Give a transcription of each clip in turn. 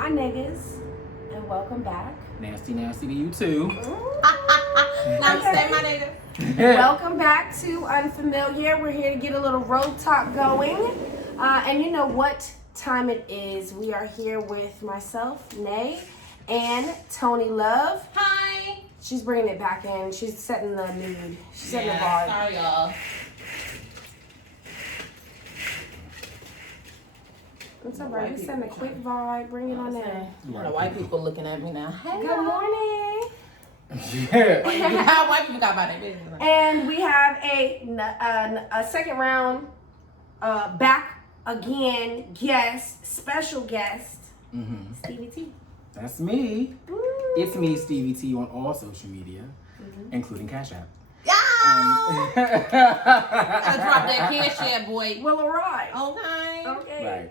my niggas, and welcome back. Nasty to you too. Namaste, my nigga. Welcome back to Unfamiliar. We're here to get a little road talk going. And you know what time it is. We are here with myself, Nay, and Tony Love. Hi. She's bringing it back in. She's setting the mood. She's setting the vibe. Sorry, y'all. It's all right. We're setting a quick vibe. Bring it on in. A lot of white people looking at me now. Hey, Good morning. How white people got about their business? And we have a second round back again special guest, Stevie T. That's me. Woo. It's me, Stevie T, on all social media, including Cash App. Gotta drop that cash yet, boy. Will arrive. Okay. Okay. Right.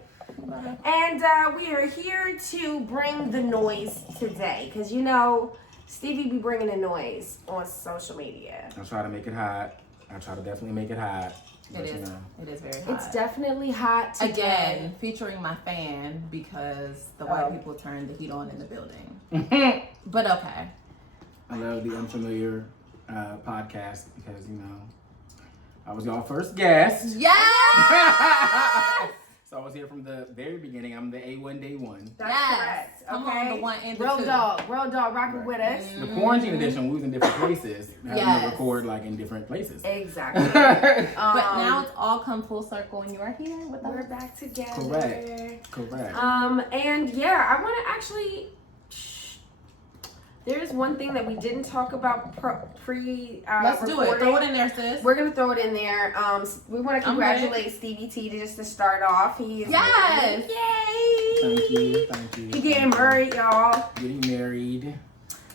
And we are here to bring the noise today, because you know Stevie be bringing the noise on social media. I try to make it hot. I try to definitely make it hot. It is. You know. It is very hot. It's definitely hot today. Again, featuring my fan because the white people turned the heat on in the building. But okay. I love the Unfamiliar podcast because, you know, I was y'all first guest. Yes! So I was here from the very beginning. I'm the A1 day one. That's Yes. correct. Come Okay. on, the one and the Real two. dog rocking with us. The quarantine edition, we was in different places. Having Yes. to record like in different places. Exactly. But now it's all come full circle and you're here with we're us. back together. Correct. And yeah, I want to actually. There's one thing that we didn't talk about pre. Let's do it. Throw it in there, sis. We're gonna throw it in there. We want to congratulate Stevie T just to start off. He is Yes. Yay! Thank you. He getting married, y'all. Getting married.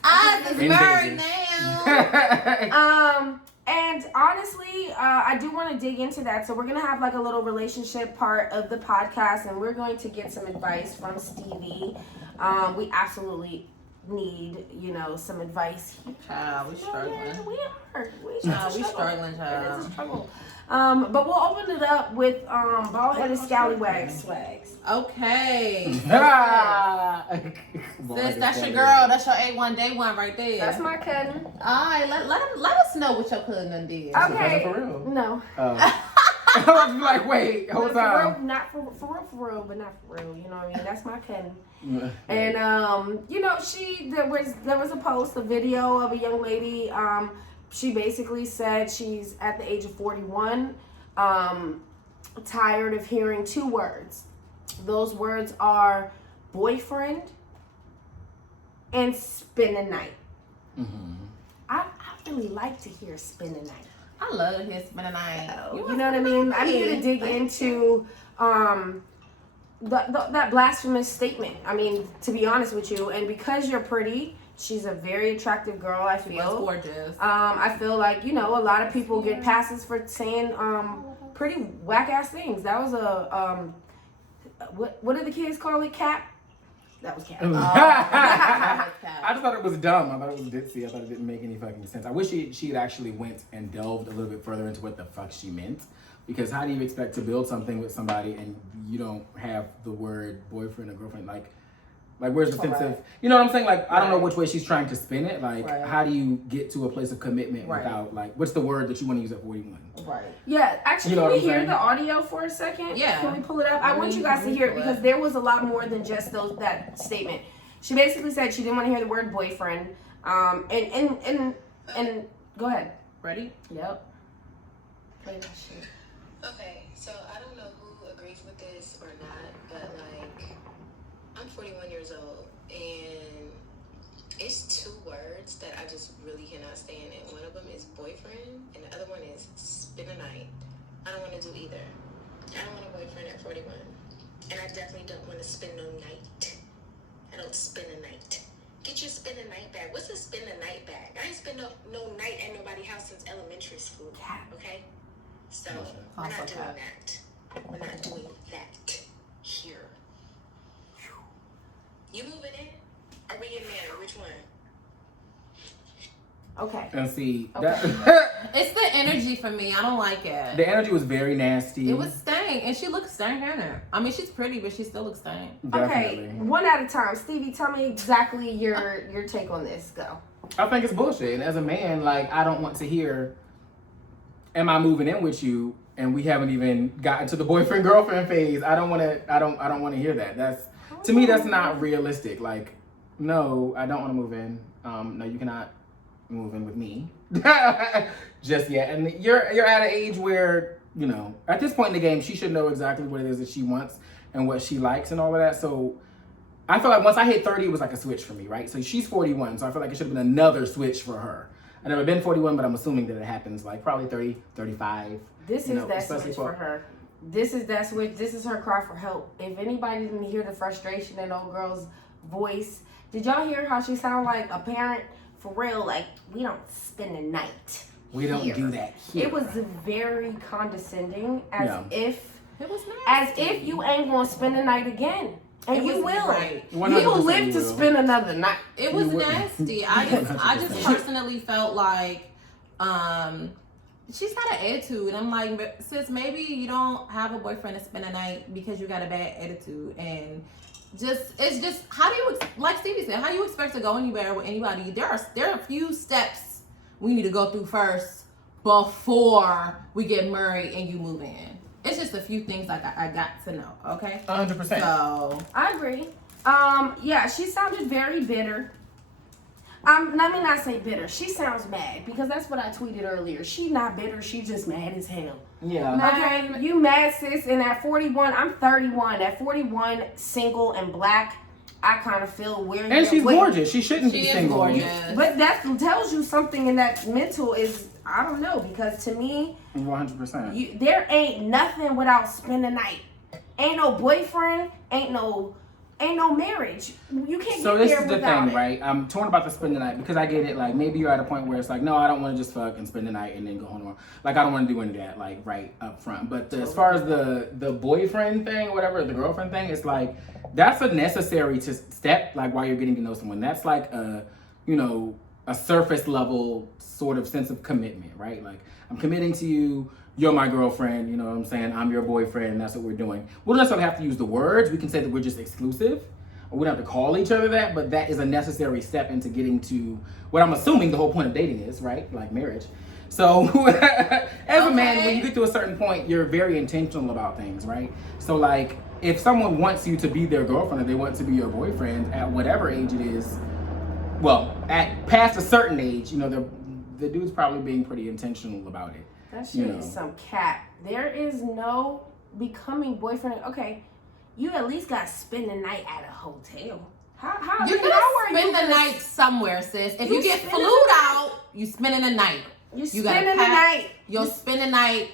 Us is In married Vegas. now. And honestly, I do want to dig into that. So we're gonna have like a little relationship part of the podcast, and we're going to get some advice from Stevie. We absolutely need, you know, some advice. Child, we struggling. Yeah, we are. We struggling, child. It is a struggle. But we'll open it up with bald-headed scallywag swags. Okay. Sis, Boy, that's your girl. That's your A1 day one right there. That's my cousin. Alright, let us know what your cousin done did. Okay. For real? No. I was like, wait, hold For on. real, not for real, but not for real. You know what I mean? That's my cousin. And you know, there was a post, a video of a young lady. She basically said she's at the age of 41, tired of hearing two words. Those words are boyfriend and Spinnanight. I really like to hear Spinnanight. I love his Spinnanight. You know what I mean? I'm here to dig into that blasphemous statement. I mean, to be honest with you, and because you're pretty, she's a very attractive girl, I She feel. was gorgeous. I feel like, you know, a lot of people get passes for saying pretty whack ass things. That was a what did the kids call it? Cap? That was cap. I just thought it was dumb. I thought it was ditzy. I thought it didn't make any fucking sense. I wish she had actually went and delved a little bit further into what the fuck she meant. Because how do you expect to build something with somebody and you don't have the word boyfriend or girlfriend? Like where's the sense of, you know what I'm saying? Like, I don't know which way she's trying to spin it. Like, how do you get to a place of commitment without, like, what's the word that you want to use at 41? Right. Yeah, actually, You know can we what I'm hear saying? the audio for a second? Yeah. Can we pull it up? I want you guys to hear it because there was a lot more than just that statement. She basically said she didn't want to hear the word boyfriend. And go ahead. Ready? Yep. Play that shit. Okay, so I don't know who agrees with this or not, but like, I'm 41 years old, and it's two words that I just really cannot stand, and one of them is boyfriend, and the other one is Spinnanight. I don't want to do either. I don't want a boyfriend at 41, and I definitely don't want to spend no night. I don't spend a night. Get your spend a night bag. What's a spend a night bag? I ain't spend no night at nobody's house since elementary school. Okay? So we're not doing that. We're not doing that here. You moving in? Are we getting married? Which one? Okay. And see, It's the energy for me. I don't like it. the energy was very nasty. It was stank. stank, and she looks stank in it. I mean, she's pretty, but she still looks stank. Okay, one at a time. Stevie, tell me exactly your take on this. Go. I think it's bullshit. And as a man, like, I don't want to hear, am I moving in with you? And we haven't even gotten to the boyfriend girlfriend phase. I don't want to hear that. To me, that's not realistic. Like, no, I don't want to move in. No, you cannot move in with me just yet. And you're at an age where, you know, at this point in the game, she should know exactly what it is that she wants and what she likes and all of that. So I feel like once I hit 30, it was like a switch for me, right? So she's 41, so I feel like it should have been another switch for her. I've never been 41, but I'm assuming that it happens like probably 30, 35. This is that switch for her. This is that switch. This is her cry for help. If anybody didn't hear the frustration in old girl's voice, did y'all hear how she sound like a parent? For real, like, we don't spend the night. We don't do that here. It was very condescending, if it was as if you ain't gonna spend the night again. And you will. Right. You will live to spend another night. It was nasty. I just personally felt like she's got an attitude. I'm like, sis, maybe you don't have a boyfriend to spend a night because you got a bad attitude. And it's just how do you, like Stevie said, how do you expect to go anywhere with anybody? There are a few steps we need to go through first before we get married and you move in. It's just a few things like I got to know, okay? 100%. So I agree. Yeah, she sounded very bitter. Let me not say bitter. She sounds mad because that's what I tweeted earlier. She not bitter. She just mad as hell. Yeah. Okay, you mad, sis. And at 41, I'm 31. At 41, single and black, I kind of feel weird. And she's gorgeous. She shouldn't be single. Gorgeous. But that tells you something in that mental is, I don't know, because to me, 100%. There ain't nothing without spending the night. Ain't no boyfriend, ain't no marriage. You can't so get this there is the without thing, it. right? I'm torn about the spend the night because I get it. Like, maybe you're at a point where it's like, no, I don't want to just fuck and spend the night and then go home. Like, I don't want to do any of that, like, right up front. But as far as the boyfriend thing, whatever, the girlfriend thing, it's like, that's a necessary step, like, while you're getting to know someone. That's like a surface level sort of sense of commitment, right? Like, I'm committing to you. You're my girlfriend, you know what I'm saying? I'm your boyfriend, that's what we're doing. We don't necessarily have to use the words. We can say that we're just exclusive. Or we don't have to call each other that, but that is a necessary step into getting to what I'm assuming the whole point of dating is, right? Like marriage. So as a man, when you get to a certain point, you're very intentional about things, right? So like, if someone wants you to be their girlfriend or they want to be your boyfriend at whatever age it is, well, at past a certain age, you know, the dude's probably being pretty intentional about it. That shit is some cap. There is no becoming boyfriend. Okay, you at least got to spend the night at a hotel. How you're gonna spend the night somewhere, sis. If you get flued out, you spending the night. You spending the night. You'll spend the night.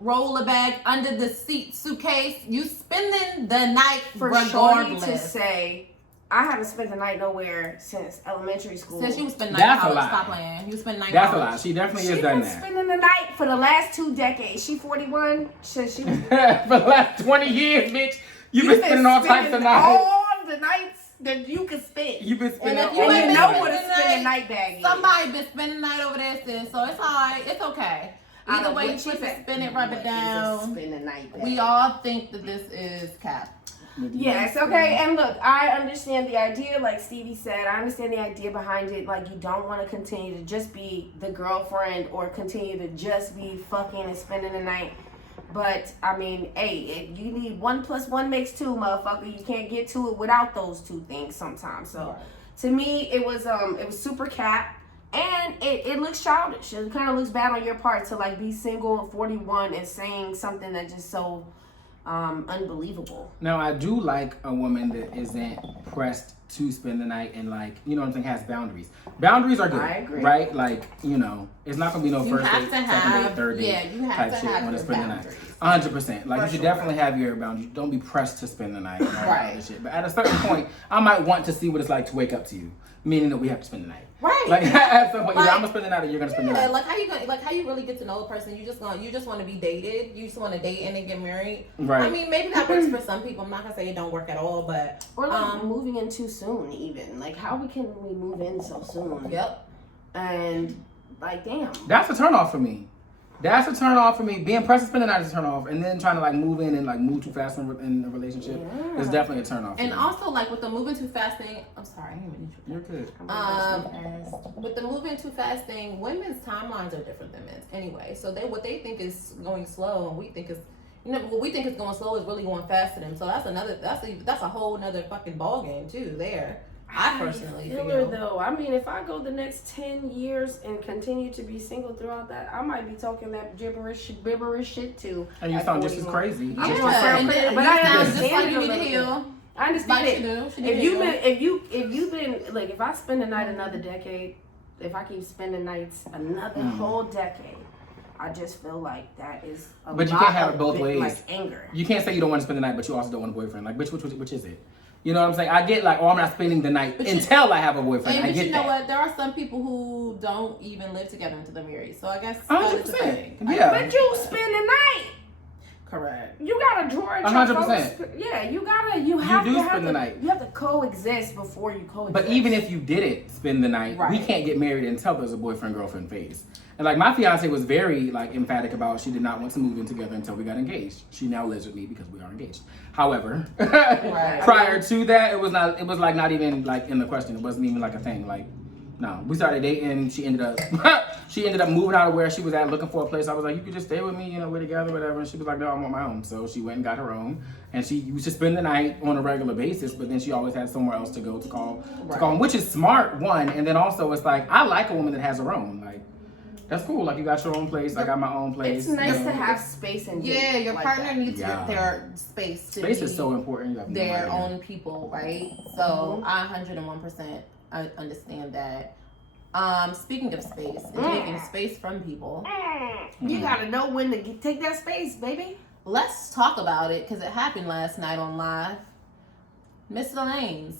Roller bag under the seat, suitcase. You spending the night for regardless. To say, I haven't spent the night nowhere since elementary school. Since you was spending night college, stop playing. You spend night. That's a lie. She definitely has done that. She's been spending the night for the last 2 decades. She 41. She was for the last 20 years, bitch. You've been spending all types of nights. All the nights that you could spend. You've been spending all the nights. You know what a spending night bag is. Somebody been spending the night over there, sis. So it's alright. It's okay. Either way you choose to spin it, rub it down. Spend the night bag. We all think that this is cap. Yes, okay, and look, I understand the idea, like Stevie said, I understand the idea behind it, like you don't want to continue to just be the girlfriend or continue to just be fucking and spending the night, but, I mean, hey, if you need 1 + 1 makes 2, motherfucker, you can't get to it without those 2 things sometimes, so, to me, it was super cap, and it looks childish, it kind of looks bad on your part to, like, be single at 41 and saying something that just so unbelievable. Now, I do like a woman that isn't pressed to spend the night and, like, you know what I'm saying, has boundaries. Boundaries are good, I agree. Right? Like, you know, it's not gonna be no first date, second date, third date you have type to shit have when your to spend the boundaries. night. 100%. Like, you should definitely have your boundaries. Don't be pressed to spend the night and all that other shit. But at a certain point, I might want to see what it's like to wake up to you, meaning that we have to spend the night. Right. Like, at some point, either I'm gonna spend the night or you're gonna spend the night. Like how you really get to know a person. You just want to be dated. You just want to date and then get married. Right. I mean, maybe that works for some people. I'm not gonna say it don't work at all, but or like moving in too soon, even like how can we move in so soon? Yep. And like, damn. That's a turnoff for me. That's a turn off for me. Being pressed to spend the night is a turn off, and then trying to like move in and like move too fast in a relationship is definitely a turn off. And also like with the moving too fast thing, I'm sorry, I didn't mean to. You're good. With the moving too fast thing, women's timelines are different than men's anyway. So what they think is going slow, and we think is, what we think is going slow is really going fast to them. So that's a whole another fucking ball game too. There, I personally feel though. I mean, if I go the next 10 years and continue to be single throughout that, I might be talking that bibberish shit too. And you sound just as crazy. But I understand just like you it a need to little heal. I understand Like it. you do. If you've been like, if I spend a night another decade, if I keep spending nights another whole decade, I just feel like that is a But you lot can't have of it both ways. like anger. You can't say you don't want to spend the night, but you also don't want a boyfriend. Like, which is it? You know what I'm saying? I get like, oh, I'm not spending the night until I have a boyfriend. But I get you know that. what? There are some people who don't even live together until they're married. So I guess 100%. Yeah. But you spend the night. Correct. You gotta draw it. 100%. Yeah, you have do to spend the night. You have to coexist before you coexist. But even if you didn't spend the night, we can't get married until there's a boyfriend-girlfriend phase. And like my fiance was very like emphatic about she did not want to move in together until we got engaged. She now lives with me because we are engaged. However, prior to that, it was like not even like in the question. It wasn't even like a thing. Like, no, we started dating. She ended up moving out of where she was at, looking for a place. I was like, you could just stay with me, we're together, whatever. And she was like, no, I want my own. So she went and got her own, and she used to spend the night on a regular basis. But then she always had somewhere else to go to call home, which is smart. One, and then also it's like I like a woman that has her own. Like, that's cool. Like, you got your own place. I got my own place. It's nice to have space and your like partner that. needs their space. Space is so important. You have their own people, right? So I 101% understand that. Speaking of space and taking space from people, you gotta know when to take that space, baby. Let's talk about it because it happened last night on live. Mr. Lanes.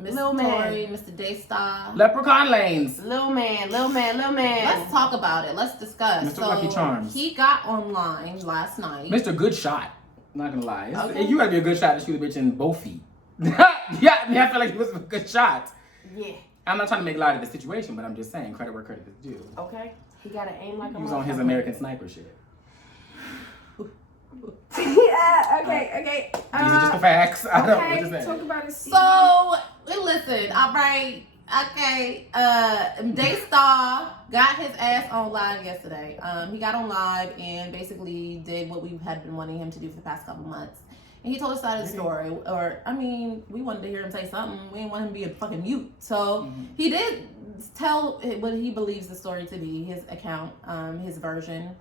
Mr. Tory, Mr. Daystar. Leprechaun Lanes. Little man. Let's talk about it. Let's discuss. Mr. Lucky Charms. He got online last night. Mr. Good Shot. I'm not gonna lie. Okay. You gotta be a good shot to shoot a bitch in both feet. Yeah, I mean, I feel like he was a good shot. Yeah. I'm not trying to make light of the situation, but I'm just saying credit where credit is due. Okay. He gotta aim like a He was on his American Sniper shit. Yeah, okay. These are just the facts. I don't know what to say. Talk about it. So, listen, all right. Okay. Daystar got his ass on live yesterday. He got on live and basically did what we had been wanting him to do for the past couple months. And he told us side of the story. Or, I mean, we wanted to hear him say something. We didn't want him to be a fucking mute. So, he did tell what he believes the story to be, his account, his version.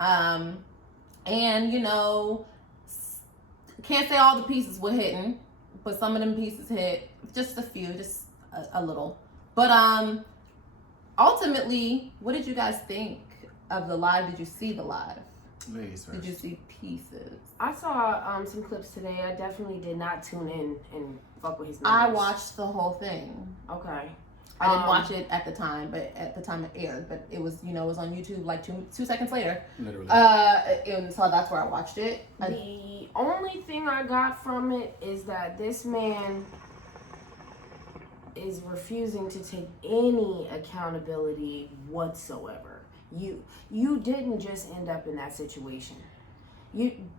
And, can't say all the pieces were hitting, but some of them pieces hit. Just a few, just a little. But ultimately, what did you guys think of the live? Did you see the live? Ladies first. Did you see pieces? I saw some clips today. I definitely did not tune in and fuck with his numbers. I watched the whole thing. Okay. I didn't watch it at the time, but at the time it aired. But it was, it was on YouTube like two seconds later. Literally. And so that's where I watched it. The only thing I got from it is that this man is refusing to take any accountability whatsoever. You didn't just end up in that situation.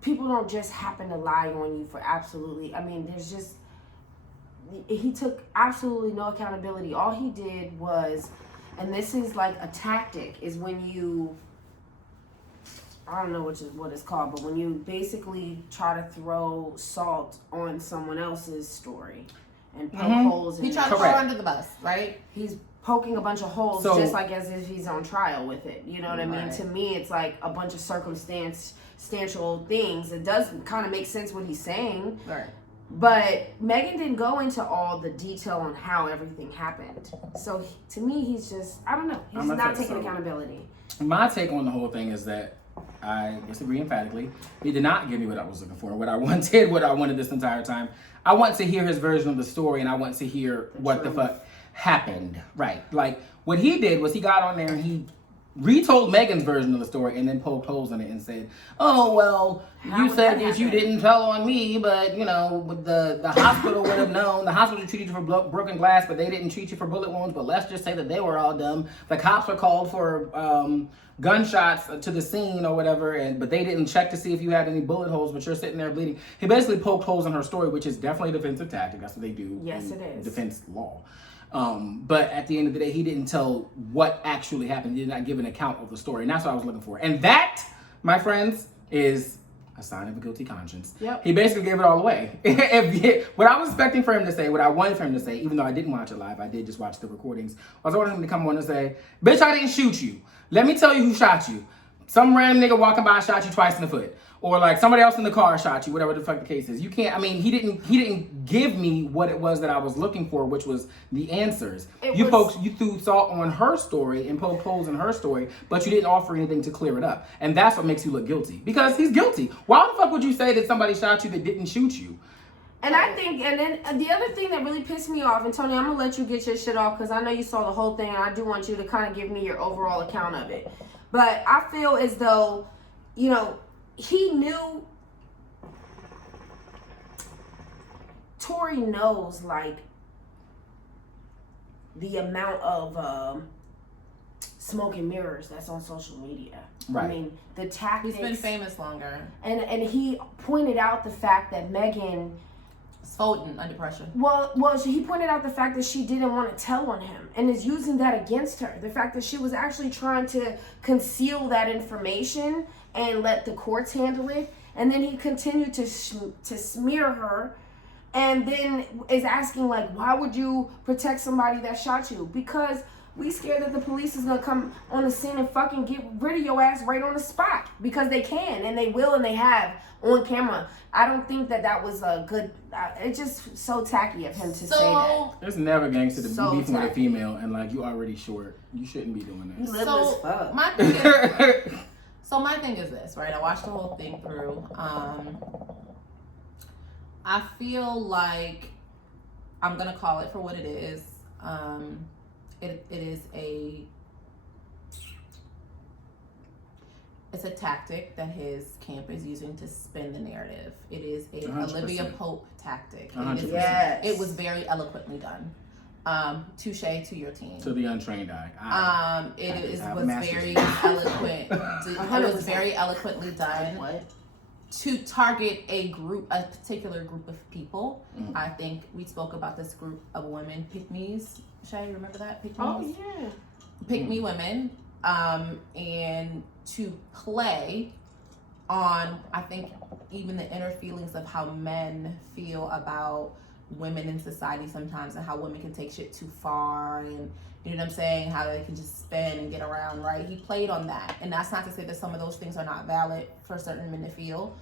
People don't just happen to lie on you for absolutely. I mean, he took absolutely no accountability. All he did was, and this is like a tactic, is when you, I don't know what it's called, but when you basically try to throw salt on someone else's story and poke holes in it. He tried to throw her under the bus, right? He's poking a bunch of holes, So, just like as if he's on trial with it. You know what I mean? Right. To me, it's like a bunch of circumstantial things. It does kind of make sense what he's saying. Right. But Megan didn't go into all the detail on how everything happened. So to me, he's just, I don't know. He's not taking accountability. My take on the whole thing is that I disagree emphatically. He did not give me what I was looking for, what I wanted this entire time. I want to hear his version of the story, and I want to hear what the fuck happened. Right. Like, what he did was he got on there and he retold Megan's version of the story and then poked holes in it and said, "Oh well, you said that you didn't tell on me, but you know, the hospital would have known. The hospital treated you for broken glass, but they didn't treat you for bullet wounds. But let's just say that they were all dumb. The cops were called for gunshots to the scene or whatever, but they didn't check to see if you had any bullet holes. But you're sitting there bleeding." He basically poked holes in her story, which is definitely a defensive tactic. That's what they do. Yes, in it is. defense law. But at the end of the day, he didn't tell what actually happened. He did not give an account of the story. And that's what I was looking for. And that, my friends, is a sign of a guilty conscience. Yep. He basically gave it all away. What I was expecting for him to say, what I wanted for him to say, even though I didn't watch it live, I did just watch the recordings. I was wanting him to come on and say, "Bitch, I didn't shoot you. Let me tell you who shot you. Some random nigga walking by shot you twice in the foot. Or like somebody else in the car shot you," whatever the fuck the case is. You can't, I mean, he didn't give me what it was that I was looking for, which was the answers. You threw salt on her story and poked holes in her story, but you didn't offer anything to clear it up. And that's what makes you look guilty. Because he's guilty. Why the fuck would you say that somebody shot you that didn't shoot you? And I think, and then the other thing that really pissed me off, and Tony, I'm gonna let you get your shit off because I know you saw the whole thing, and I do want you to kind of give me your overall account of it. But I feel as though, you know, he knew, Tory knows, like, the amount of smoke and mirrors that's on social media. Right. I mean, the tactics. He's been famous longer. And he pointed out the fact that Megan... Folding under pressure. Well, he pointed out the fact that she didn't want to tell on him and is using that against her. The fact that she was actually trying to conceal that information and let the courts handle it. And then he continued to smear her and then is asking, like, why would you protect somebody that shot you? Because we scared that the police is going to come on the scene and fucking get rid of your ass right on the spot. Because they can and they will and they have on camera. I don't think that was a good... it's just so tacky of him to say that. It's never gangster to So be beefing with a tacky. female and like you already short. You shouldn't be doing that. You little as fuck. My thing is this, right? I watched the whole thing through. I feel like I'm gonna call it for what it is. It is it's a tactic that his camp is using to spin the narrative. It is a 100%. Olivia Pope tactic. Yes. It was very eloquently done. Touche to your team. To the untrained eye. It have was master's very degree. eloquent. It was very eloquently done. What? To target a particular group of people. Mm-hmm. I think we spoke about this group of women, pick-me's. Shay, remember that? Pick-me's? Oh, yeah. Pick-me women. And to play on, I think, even the inner feelings of how men feel about women in society sometimes and how women can take shit too far and, you know what I'm saying, how they can just spin and get around, right? He played on that. And that's not to say that some of those things are not valid for certain men to feel,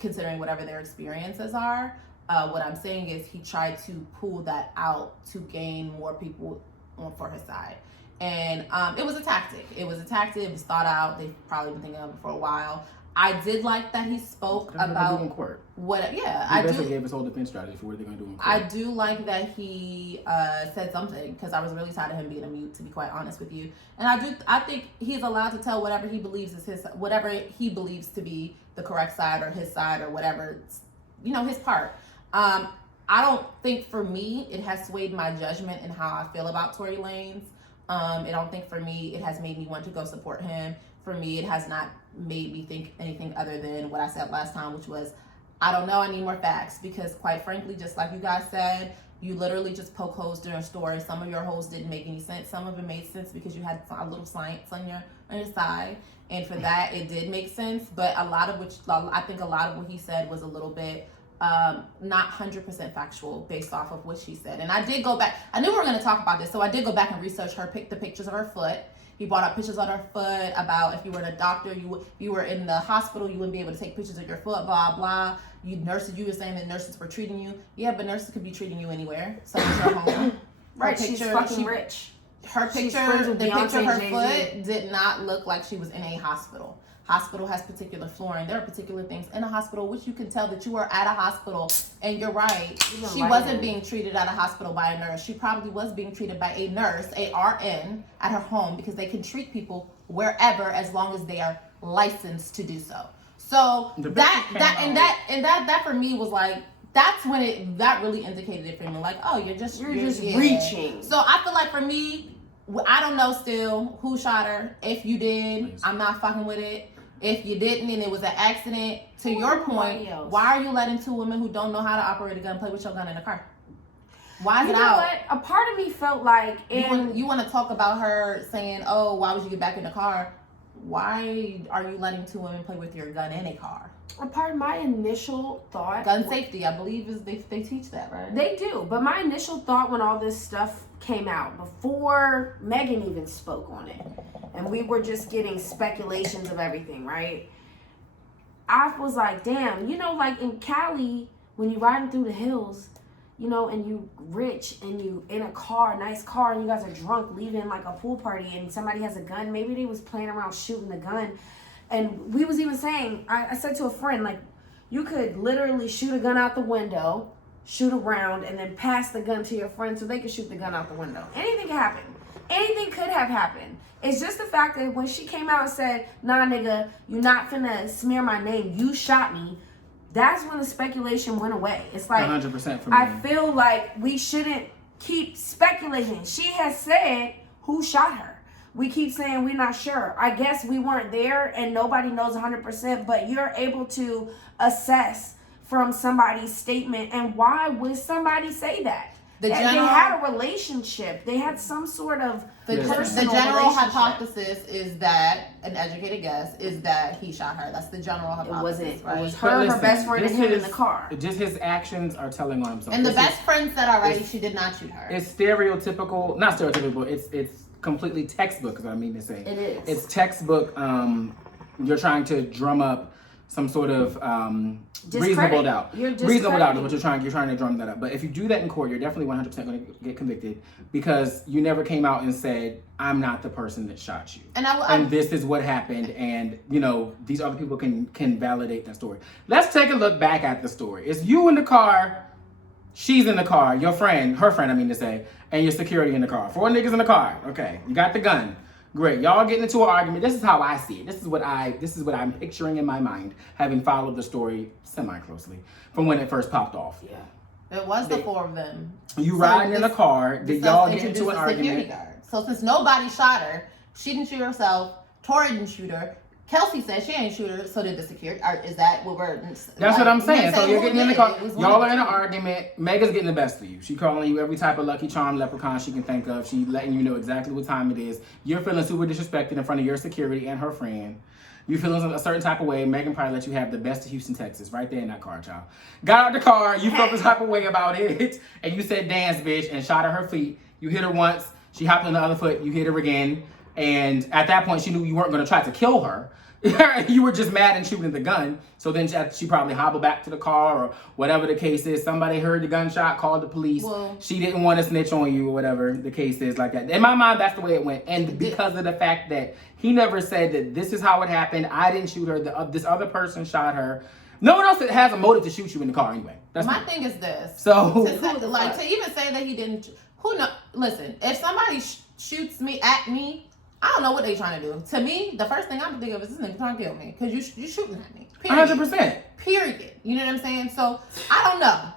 considering whatever their experiences are. What I'm saying is he tried to pull that out to gain more people for his side. And it was a tactic. It was thought out. They've probably been thinking of it for a while. I did like that he spoke about in court. I basically gave his whole defense strategy for what they're going to do in court. I do like that he said something because I was really tired of him being a mute, to be quite honest with you. And I think he's allowed to tell whatever he believes is whatever he believes to be the correct side or his side or whatever, his part. I don't think for me it has swayed my judgment in how I feel about Tory Lanez. I don't think for me it has made me want to go support him. For me, it has not made me think anything other than what I said last time, which was, I don't know, I need more facts. Because quite frankly, just like you guys said, you literally just poke holes during a story. Some of your holes didn't make any sense. Some of it made sense because you had a little science on your side. And for that, it did make sense. But I think a lot of what he said was a little bit not 100% factual based off of what she said. And I did go back. I knew we were going to talk about this, so I did go back and research the pictures of her foot. He brought up pictures of her foot about if you were a doctor, you were in the hospital, you wouldn't be able to take pictures of your foot, blah, blah. You were saying that nurses were treating you. Yeah, but nurses could be treating you anywhere. So it's your home. Right, she's fucking rich. Her picture, the picture of her foot did not look like she was in a hospital. hospital has particular flooring. There are particular things in a hospital which you can tell that you are at a hospital. And you're right. She wasn't being treated at a hospital by a nurse. She probably was being treated by a nurse, a RN, at her home, because they can treat people wherever as long as they are licensed to do so. So that for me was like, that's when that really indicated it for me. Like, oh, you're just reaching. So I feel like for me, I don't know still who shot her. If you did, I'm not fucking with it. If you didn't and it was an accident, to your point, why are you letting two women who don't know how to operate a gun play with your gun in the car? Why is it out? What? A part of me felt like, you want to talk about her saying, oh, why would you get back in the car? Why are you letting two women play with your gun in a car? A part of my initial thought, gun safety, I believe, is they teach that, right? They do, but my initial thought when all this stuff came out, before Megan even spoke on it, and we were just getting speculations of everything, right? I was like, damn, like in Cali, when you riding through the hills, and you rich and you in a car, nice car, and you guys are drunk leaving like a pool party and somebody has a gun, maybe they was playing around shooting the gun. And we was even saying, I said to a friend, like, you could literally shoot a gun out the window, shoot around, and then pass the gun to your friend so they could shoot the gun out the window. Anything could happen. Anything could have happened. It's just the fact that when she came out and said, nah, nigga, you're not finna smear my name, you shot me, that's when the speculation went away. It's like, 100% for me. I feel like we shouldn't keep speculating. She has said who shot her. We keep saying we're not sure. I guess we weren't there and nobody knows 100%, but you're able to assess from somebody's statement. And why would somebody say that? They had a relationship. They had some sort of the general hypothesis is that, an educated guess, is that he shot her. That's the general hypothesis. It was her best friend, and him in the car. Just his actions are telling on himself. And the best friend said already she did not shoot her. It's stereotypical, not stereotypical, it's completely textbook, is what I mean to say. It is. It's textbook, you're trying to drum up some sort of reasonable doubt. Reasonable doubt is what you're trying to drum that up. But if you do that in court, you're definitely 100% going to get convicted because you never came out and said, I'm not the person that shot you. And this is what happened. And, these other people can validate that story. Let's take a look back at the story. It's you in the car, she's in the car, your friend, her friend, I mean to say, and your security in the car. 4 niggas in the car. Okay, you got the gun. Great. Y'all getting into an argument. This is how I see it. This is what I'm picturing in my mind, having followed the story semi-closely from when it first popped off. Yeah. It was the 4 of them. You riding in a car, did y'all get into an argument? So since nobody shot her, she didn't shoot herself, Tori didn't shoot her, Kelsey said she ain't shoot her, so did the security. Is that what we're... That's what I'm saying. So you're getting in the car. Y'all are in an argument. Megan's getting the best of you. She calling you every type of lucky charm leprechaun she can think of. She letting you know exactly what time it is. You're feeling super disrespected in front of your security and her friend. You feeling a certain type of way. Megan probably let you have the best of Houston, Texas, right there in that car, child. Got out the car. You felt the type of way about it. And you said, dance, bitch, and shot at her feet. You hit her once. She hopped on the other foot. You hit her again. And at that point, she knew you weren't going to try to kill her. You were just mad and shooting the gun. So then she probably hobbled back to the car or whatever the case is. Somebody heard the gunshot, called the police. Well, she didn't want to snitch on you or whatever the case is like that. In my mind, that's the way it went. And because of the fact that he never said that this is how it happened, I didn't shoot her, this other person shot her. No one else has a motive to shoot you in the car anyway. That's my thing is this. So to even say that he didn't, who know? Listen, if somebody shoots me at me, I don't know what they trying to do. To me, the first thing I'm thinking of is this nigga trying to kill me because you shooting at me. Period. 100%. Period. You know what I'm saying? So I don't know.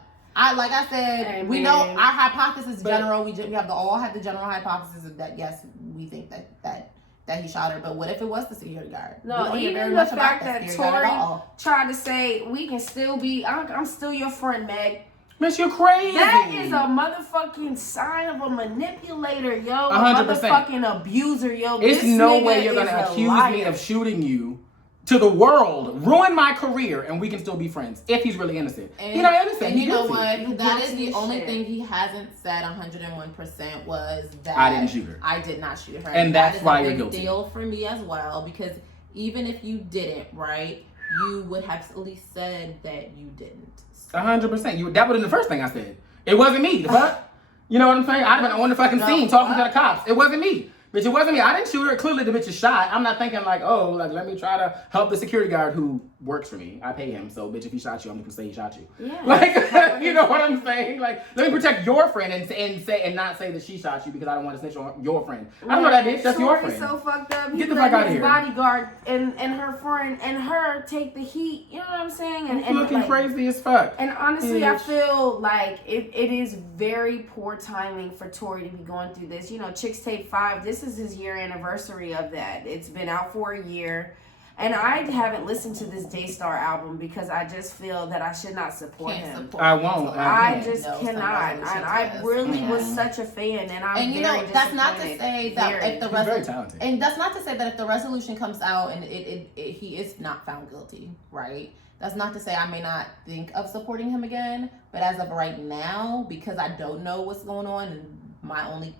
Like I said, we know our hypothesis general. We all have the general hypothesis of that. Yes, we think that he shot her. But what if it was the security guard? No, even the fact that Tori tried to say we can still be. I'm still your friend, Meg. Miss, you're crazy. That is a motherfucking sign of a manipulator, yo. 100%. A motherfucking abuser, yo. It's no way you're going to accuse me of shooting you to the world, ruin my career, and we can still be friends if he's really innocent. He's not innocent. And you know what? That is the only thing he hasn't said 101% was that I didn't shoot her. I did not shoot her. And that's why you're guilty. That is a big deal for me as well, because even if you didn't, right, you would have at least said that you didn't. 100%. That was the first thing I said. It wasn't me. The fuck? You know what I'm saying? I'd have been on the fucking scene talking to the cops. It wasn't me. Bitch, it wasn't me. I didn't shoot her. Clearly, the bitch is shot. I'm not thinking like, oh, like let me try to help the security guard who works for me. I pay him, so bitch, if he shot you, I'm gonna say he shot you. Yeah. Like, you know what I'm saying? Like, let me protect your friend and not say that she shot you because I don't want to snitch on your friend. I don't know that bitch. That's your friend. So fucked up. Get the fuck out of his here. Bodyguard and her friend and her take the heat. You know what I'm saying? And looking like, crazy as fuck. And honestly, I feel like it is very poor timing for Tory to be going through this. You know, Chicks Tape 5, this is his year anniversary of that. It's been out for a year. And I haven't listened to this Daystar album because I just feel that I should not support him. I won't. I just cannot. And I really was such a fan, and I'm you very know, that's not to say that if the very talented. And that's not to say that if the resolution comes out and he is not found guilty, right? That's not to say I may not think of supporting him again, but as of right now, because I don't know what's going on, and my only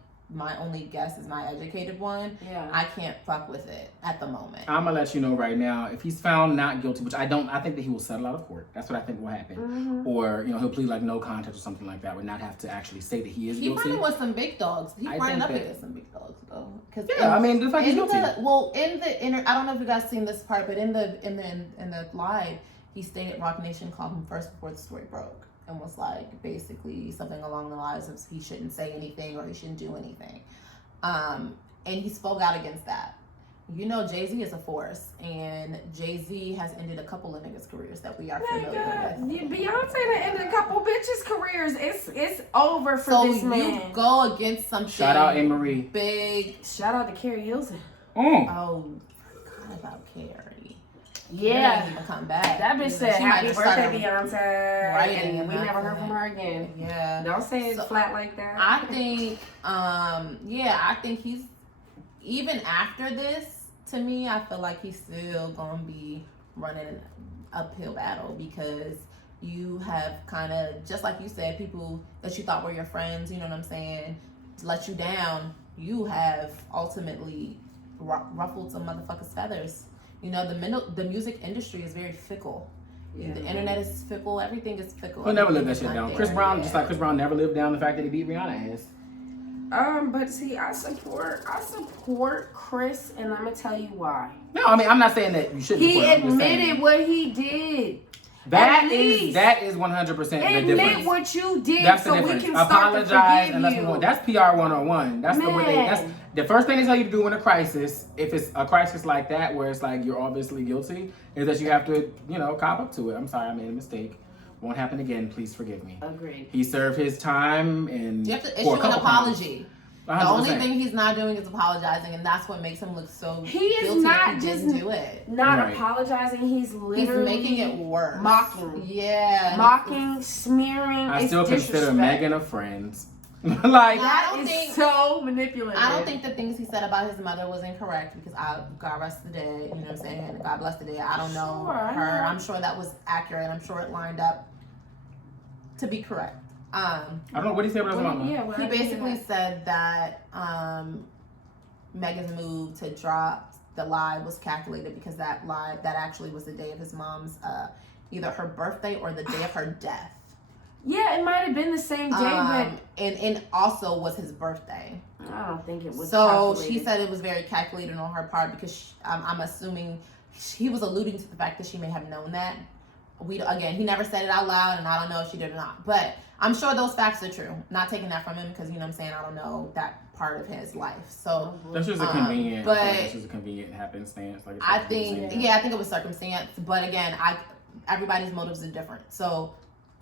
guess is my educated one. Yeah. I can't fuck with it at the moment. I'm gonna let you know right now. If he's found not guilty, which I think that he will settle out of court. That's what I think will happen. Mm-hmm. Or he'll plead like no contest or something like that, would not have to actually say that he is guilty. He running with some big dogs. He I running think up that- against some big dogs though. Yeah, I mean the fact he's guilty. I don't know if you guys seen this part, but in the live, he stated Rock Nation called him first before the story broke. And was like basically something along the lines of he shouldn't say anything or he shouldn't do anything. And he spoke out against that. You know, Jay-Z is a force, and Jay-Z has ended a couple of niggas' careers that we are familiar with. Beyonce done ended a couple bitches' careers. It's over for this man. So you go against something. Shout out Anne-Marie. Big. Shout out to Carrie Hilson. Oh, forgot about Carrie. Yeah. Didn't even come back. That bitch said, She might happy have birthday, started Beyonce. writing And we never heard from her again. Yeah. Don't say it flat like that. I think, I think he's, even after this, to me, I feel like he's still going to be running an uphill battle because you have kind of, just like you said, people that you thought were your friends, you know what I'm saying, to let you down, you have ultimately ruffled some motherfuckers' feathers. You know, the music industry is very fickle. Yeah. The internet is fickle. Everything is fickle. He'll never live that shit down. Chris Brown, just like Chris Brown never lived down the fact that he beat Rihanna ass. But see, I support Chris, and I'm gonna tell you why. No, I mean I'm not saying that you shouldn't. He admitted what he did. That is 100% the difference. Admit what you did, that's so the difference. we can start to Apologize, forgive and you. that's PR 101. That's the first thing they tell you to do in a crisis. If it's a crisis like that, where it's like you're obviously guilty, is that you have to, cop up to it. I'm sorry, I made a mistake. Won't happen again. Please forgive me. Agreed. He served his time, and you have to issue an apology. 100%. The only thing he's not doing is apologizing, and that's what makes him look so he is guilty not if he just didn't do it. Not right. apologizing. He's literally making it worse. Mocking. Yeah. Mocking, smearing. I still consider disrespect. Megan a friend. Like that is so manipulative. I don't think the things he said about his mother was incorrect because God rest the dead. You know what I'm saying? God bless the dead. I don't know her. I'm sure that was accurate. I'm sure it lined up to be correct. I don't know what he said about his mama. He basically said that Megan's move to drop the lie was calculated because that actually was the day of his mom's either her birthday or the day of her death. Yeah, it might have been the same day, but and also was his birthday. I don't think it was. So calculated. she said it was very calculated on her part because I'm assuming he was alluding to the fact that she may have known that. He never said it out loud, and I don't know if she did or not. But I'm sure those facts are true. Not taking that from him because I don't know that part of his life. So that's just a convenient. But that's just a convenient happenstance. Like I think it was circumstance. But again, everybody's motives are different. So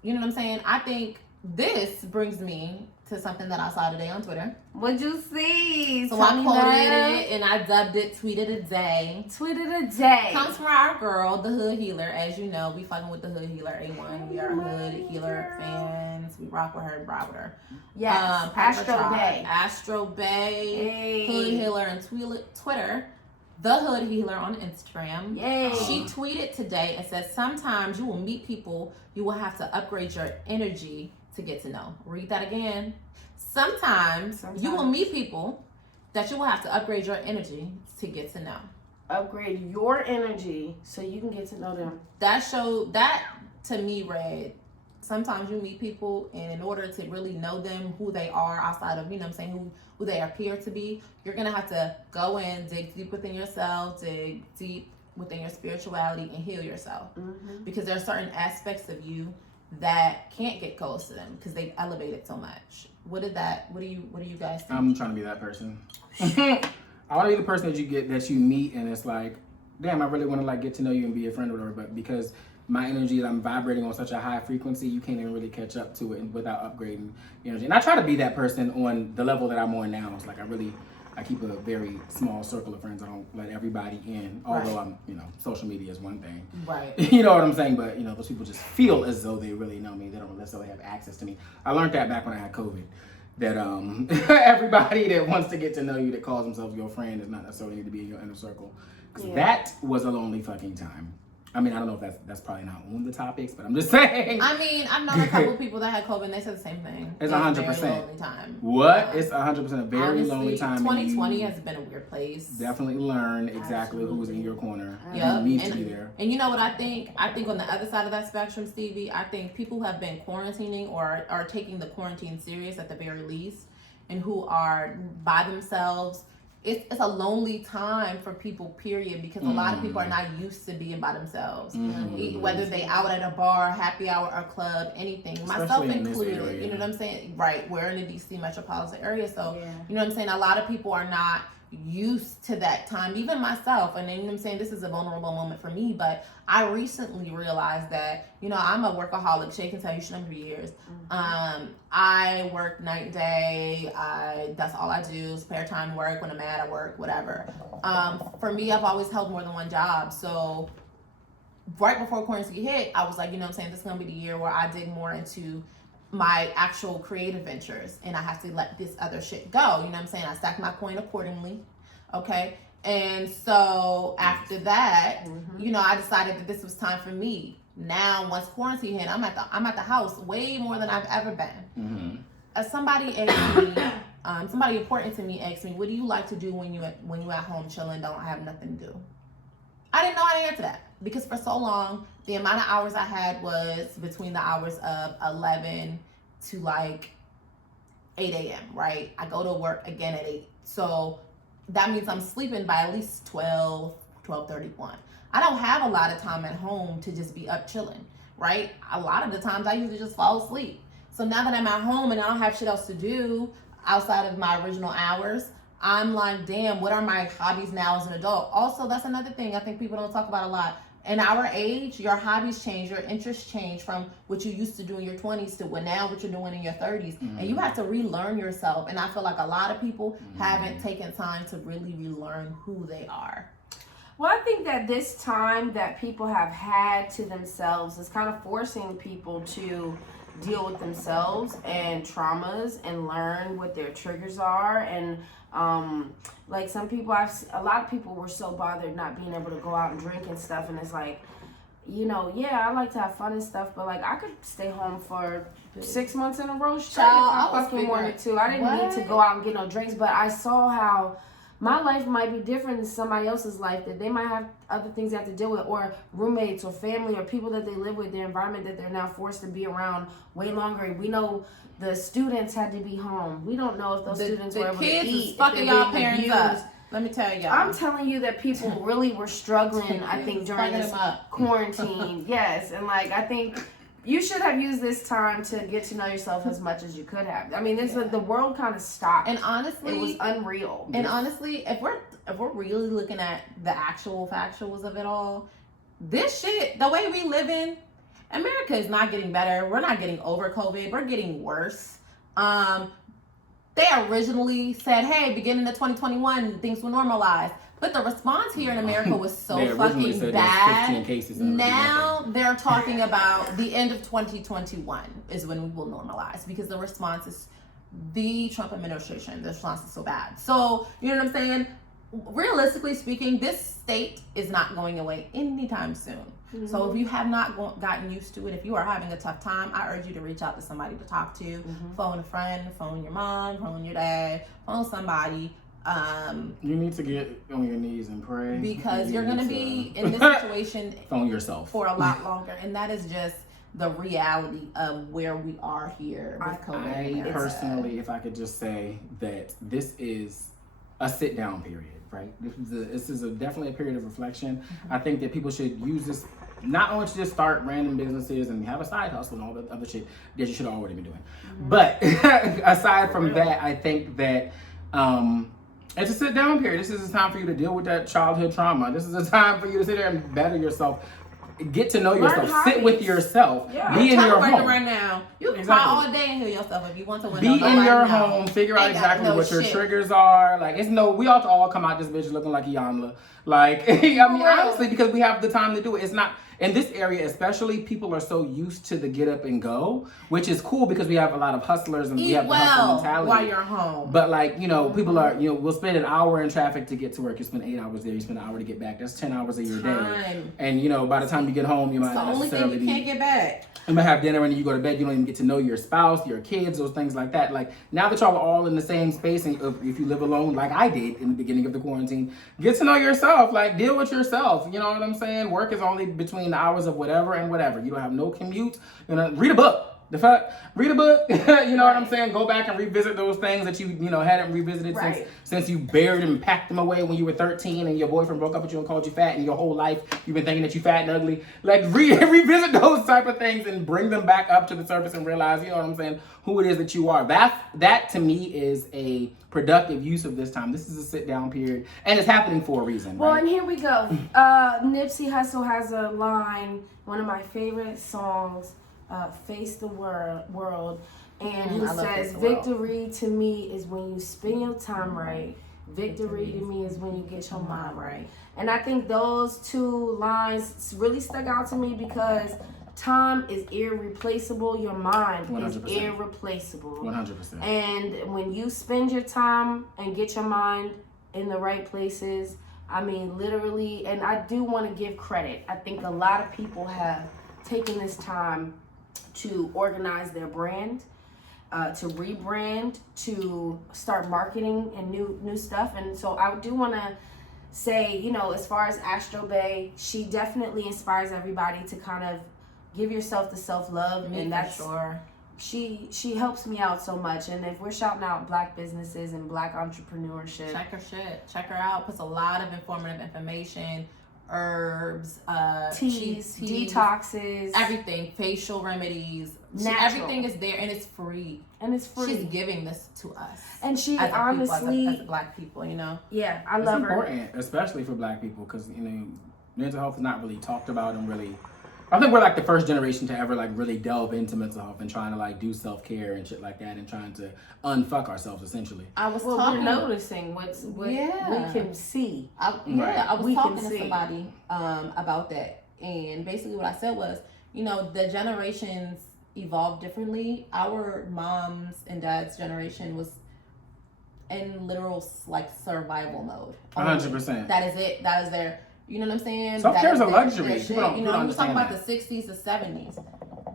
you know what I'm saying? I think this brings me to something that I saw today on Twitter. What'd you see? So I quoted it and I dubbed it Tweeted a Day. Tweeted a Day. Comes from our girl, the Hood Healer. As you know, we fucking with the Hood Healer A1. We are Hood Healer fans. We rock with her, ride with her. Yes. Astro Bay. Hood Healer on Twitter. The Hood Healer on Instagram. Yay. She tweeted today and said, sometimes you will meet people you will have to upgrade your energy to get to know. Read that again. Sometimes you will meet people that you will have to upgrade your energy to get to know. Upgrade your energy so you can get to know them. That to me read sometimes you meet people, and in order to really know them, who they are outside of, you know what I'm saying, who they appear to be, you're going to have to go in, dig deep within yourself, dig deep within your spirituality, and heal yourself. Because there are certain aspects of you that can't get close to them because they've elevated so much. What do you guys think? I'm trying to be that person. I want to be the person that you meet, and it's like, damn, I really want to like get to know you and be a friend or whatever, but because my energy, I'm vibrating on such a high frequency, you can't even really catch up to it without upgrading your energy. And I try to be that person on the level that I'm on now. It's like I keep a very small circle of friends. I don't let everybody in, although I'm, social media is one thing. Right. You know what I'm saying? But, those people just feel as though they really know me. They don't necessarily have access to me. I learned that back when I had COVID, that everybody that wants to get to know you, that calls themselves your friend, does not necessarily need to be in your inner circle. Because that was a lonely fucking time. I mean, I don't know if that's probably not on the topics, but I'm just saying. I mean, I've known a couple of people that had COVID and they said the same thing. It's 100%. Very lonely time. What? It's 100% a very Honestly, lonely time. 2020 has been a weird place. Definitely learn exactly who's in your corner. Yep. Who needs to be there. And you know what I think? I think on the other side of that spectrum, Stevie, I think people who have been quarantining or are taking the quarantine serious at the very least, and who are by themselves. It's a lonely time for people, period, because a lot of people are not used to being by themselves. Whether they out at a bar, happy hour, or club, anything. Especially myself in included. This area. You know what I'm saying? Right. We're in the DC metropolitan area. So, you know what I'm saying? A lot of people are not used to that time. Even myself. And then, you know what I'm saying? This is a vulnerable moment for me. But I recently realized that, I'm a workaholic. Shay can tell you, she's known me for years. I work night and day. That's all I do. Spare time work. When I'm mad, I work, whatever. For me, I've always held more than one job. So right before quarantine hit, I was like, you know what I'm saying, this is going to be the year where I dig more into my actual creative ventures, and I have to let this other shit go. You know what I'm saying? I stack my coin accordingly. Okay. And so after that, I decided that this was time for me. Now, once quarantine hit, I'm at the house way more than I've ever been. Somebody asked me, somebody important to me asked me, what do you like to do when you at home chilling, don't have nothing to do? I didn't know how to answer that, because for so long, the amount of hours I had was between the hours of 11 to like 8 a.m., right? I go to work again at 8. So that means I'm sleeping by at least 12:31. I don't have a lot of time at home to just be up chilling, right? A lot of the times I usually just fall asleep. So now that I'm at home and I don't have shit else to do outside of my original hours, I'm like, damn, what are my hobbies now as an adult? Also, that's another thing I think people don't talk about a lot. In our age, your hobbies change, your interests change from what you used to do in your 20s to what you're doing in your 30s. And you have to relearn yourself. And I feel like a lot of people haven't taken time to really relearn who they are. Well, I think that this time that people have had to themselves is kind of forcing people to deal with themselves and traumas and learn what their triggers are. And like some people, a lot of people were so bothered not being able to go out and drink and stuff, and it's like, I like to have fun and stuff, but like I could stay home for 6 months in a row straight if I fucking wanted to. I didn't need to go out and get no drinks, but I saw how my life might be different than somebody else's life, that they might have other things they have to deal with, or roommates or family or people that they live with, their environment that they're now forced to be around way longer. We know the students had to be home. We don't know if those students were able to eat. The kids is fucking y'all parents up. Let me tell y'all. I'm telling you that people really were struggling, I think, during this quarantine. Yes, and like I think you should have used this time to get to know yourself as much as you could have. I mean, the world kind of stopped. And honestly, it was unreal. And honestly, if we're really looking at the actual factuals of it all, this shit, the way we live in, America is not getting better. We're not getting over COVID. We're getting worse. They originally said, hey, beginning of 2021, things will normalize. But the response here in America was so fucking bad. 15 cases now they're talking about the end of 2021 is when we will normalize, because the response is the Trump administration. The response is so bad. So, you know what I'm saying? Realistically speaking, this state is not going away anytime soon. Mm-hmm. So if you have not gotten used to it, if you are having a tough time, I urge you to reach out to somebody to talk to. Mm-hmm. Phone a friend, phone your mom, phone your dad, phone somebody. You need to get on your knees and pray, because you're going to be in this situation phone yourself for a lot longer. And that is just the reality of where we are here with COVID. I personally, if I could just say that this is a sit down period, right? This is definitely a period of reflection. I think that people should use this not only to just start random businesses and have a side hustle and all the other shit that you should have already been doing. But aside from that, I think that it's a sit down period. This is a time for you to deal with that childhood trauma. This is a time for you to sit there and better yourself. Get to know yourself. Sit with yourself. Yeah. Be in your home. Right now, you can cry all day and heal yourself if you want to. Be in your home. Figure out exactly what your triggers are. Like we ought to all come out this bitch looking like Iyanla. Like I mean, honestly, because we have the time to do it. It's not. In this area especially, people are so used to the get up and go, which is cool because we have a lot of hustlers and we have the hustle mentality. While you're home. But like, people are, we'll spend an hour in traffic to get to work. You spend 8 hours there, you spend an hour to get back. That's 10 hours of your day. And by the time you get home, you might not necessarily you can't get back. You might have dinner and then you go to bed, you don't even get to know your spouse, your kids, those things like that. Like now that y'all are all in the same space and if you live alone like I did in the beginning of the quarantine, get to know yourself, like deal with yourself. You know what I'm saying? Work is only between the hours of whatever and whatever. You don't have no commute. Read a book. The fuck? Read a book. You know what I'm saying? Go back and revisit those things that you hadn't revisited since you buried them and packed them away when you were 13 and your boyfriend broke up with you and called you fat, and your whole life you've been thinking that you fat and ugly. Like revisit those type of things and bring them back up to the surface and realize, you know what I'm saying, who it is that you are. That to me is a productive use of this time. This is a sit down period and it's happening for a reason. Well, right? and here we go. Nipsey Hussle has a line, one of my favorite songs, Face the World, and he says, victory to me is when you spend your time right. Victory to me is when you get your mind right. And I think those two lines really stuck out to me because time is irreplaceable. Your mind 100%. is irreplaceable. 100%. And when you spend your time and get your mind in the right places, I mean, literally, and I do want to give credit. I think a lot of people have taken this time to organize their brand, to rebrand, to start marketing and new stuff. And so I do want to say, as far as Astro Bay, she definitely inspires everybody to kind of give yourself the self-love. And that's sure. She helps me out so much. And if we're shouting out Black businesses and Black entrepreneurship, check her shit. Check her out. Puts a lot of informative information. Herbs, teas, detoxes, everything, facial remedies, everything is there and it's free. She's giving this to us, and she as honestly, as Black people, Yeah, I love her. It's important, especially for Black people, because mental health is not really talked about and really. I think we're like the first generation to ever like really delve into mental health and trying to like do self-care and shit like that and trying to unfuck ourselves essentially. We're noticing what we can see. I was talking to somebody about that, and basically what I said was, the generations evolved differently. Our moms and dads' generation was in literal like survival mode. 100%. That is it. That is their. You know what I'm saying? Self-care is a luxury. We were talking about the 60s, the 70s.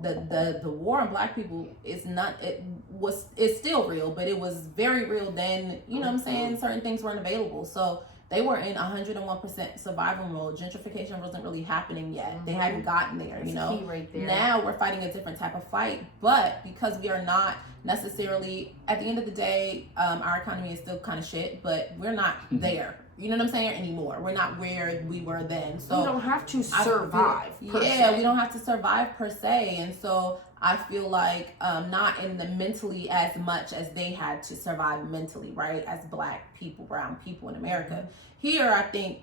The war on Black people is not. It's still real, but it was very real then. You know what I'm saying? Certain things weren't available, so they were in 101% survival mode. Gentrification wasn't really happening yet. They hadn't gotten there. Key right there. Now we're fighting a different type of fight, but because we are not necessarily at the end of the day, our economy is still kind of shit, but we're not there. You know what I'm saying? Anymore. We're not where we were then. So we don't have to survive. We don't have to survive per se. And so I feel like not in the mentally as much as they had to survive mentally, right? As Black people, brown people in America. Here, I think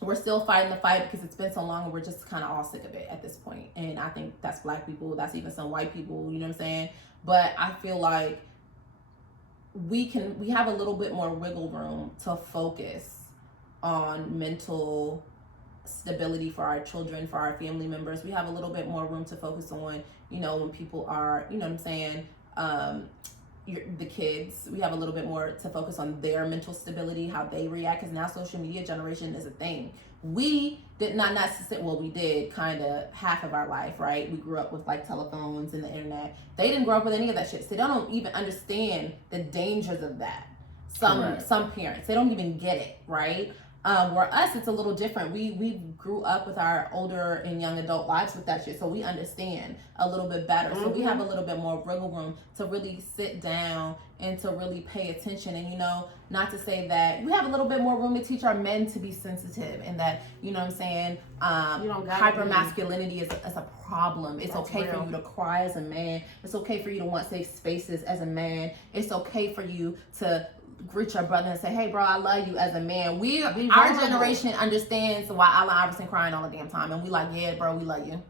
we're still fighting the fight because it's been so long and we're just kind of all sick of it at this point. And I think that's Black people. That's even some white people, you know what I'm saying? But I feel like we have a little bit more wiggle room to focus on mental stability for our children, for our family members. We have a little bit more room to focus on, when people are, you know what I'm saying, the kids. We have a little bit more to focus on their mental stability, how they react, because now social media generation is a thing. We did not necessarily, we did kind of half of our life, right? We grew up with like telephones and the internet. They didn't grow up with any of that shit. So they don't even understand the dangers of that. Some parents, they don't even get it, right? Where us, it's a little different. We grew up with our older and young adult lives with that shit, so we understand a little bit better. So we have a little bit more wiggle room to really sit down and to really pay attention. And, you know, not to say that we have a little bit more room to teach our men to be sensitive, and that, you know what I'm saying, hypermasculinity is a problem. It's okay for you to cry as a man. It's okay for you to want safe spaces as a man. It's okay for you to greet your brother and say, hey bro, I love you as a man. Our generation understands why Allen Iverson crying all the damn time, and we like, yeah bro, we love you.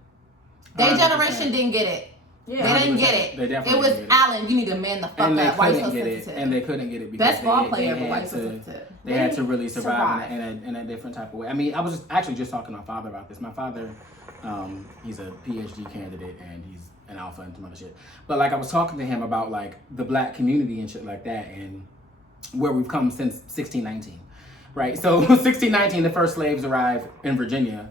Their generation didn't get it. Yeah, they didn't get it. They definitely it was Allen, you need to man the fuck and up. Why you so sensitive? And they couldn't get it because best ball player, but why you so sensitive? They had to really survive in a different type of way. I mean, I was actually just talking to my father about this. My father, he's a PhD candidate and he's an alpha and some other shit. But like I was talking to him about like the black community and shit like that, and where we've come since 1619, right? So 1619, the first slaves arrive in Virginia.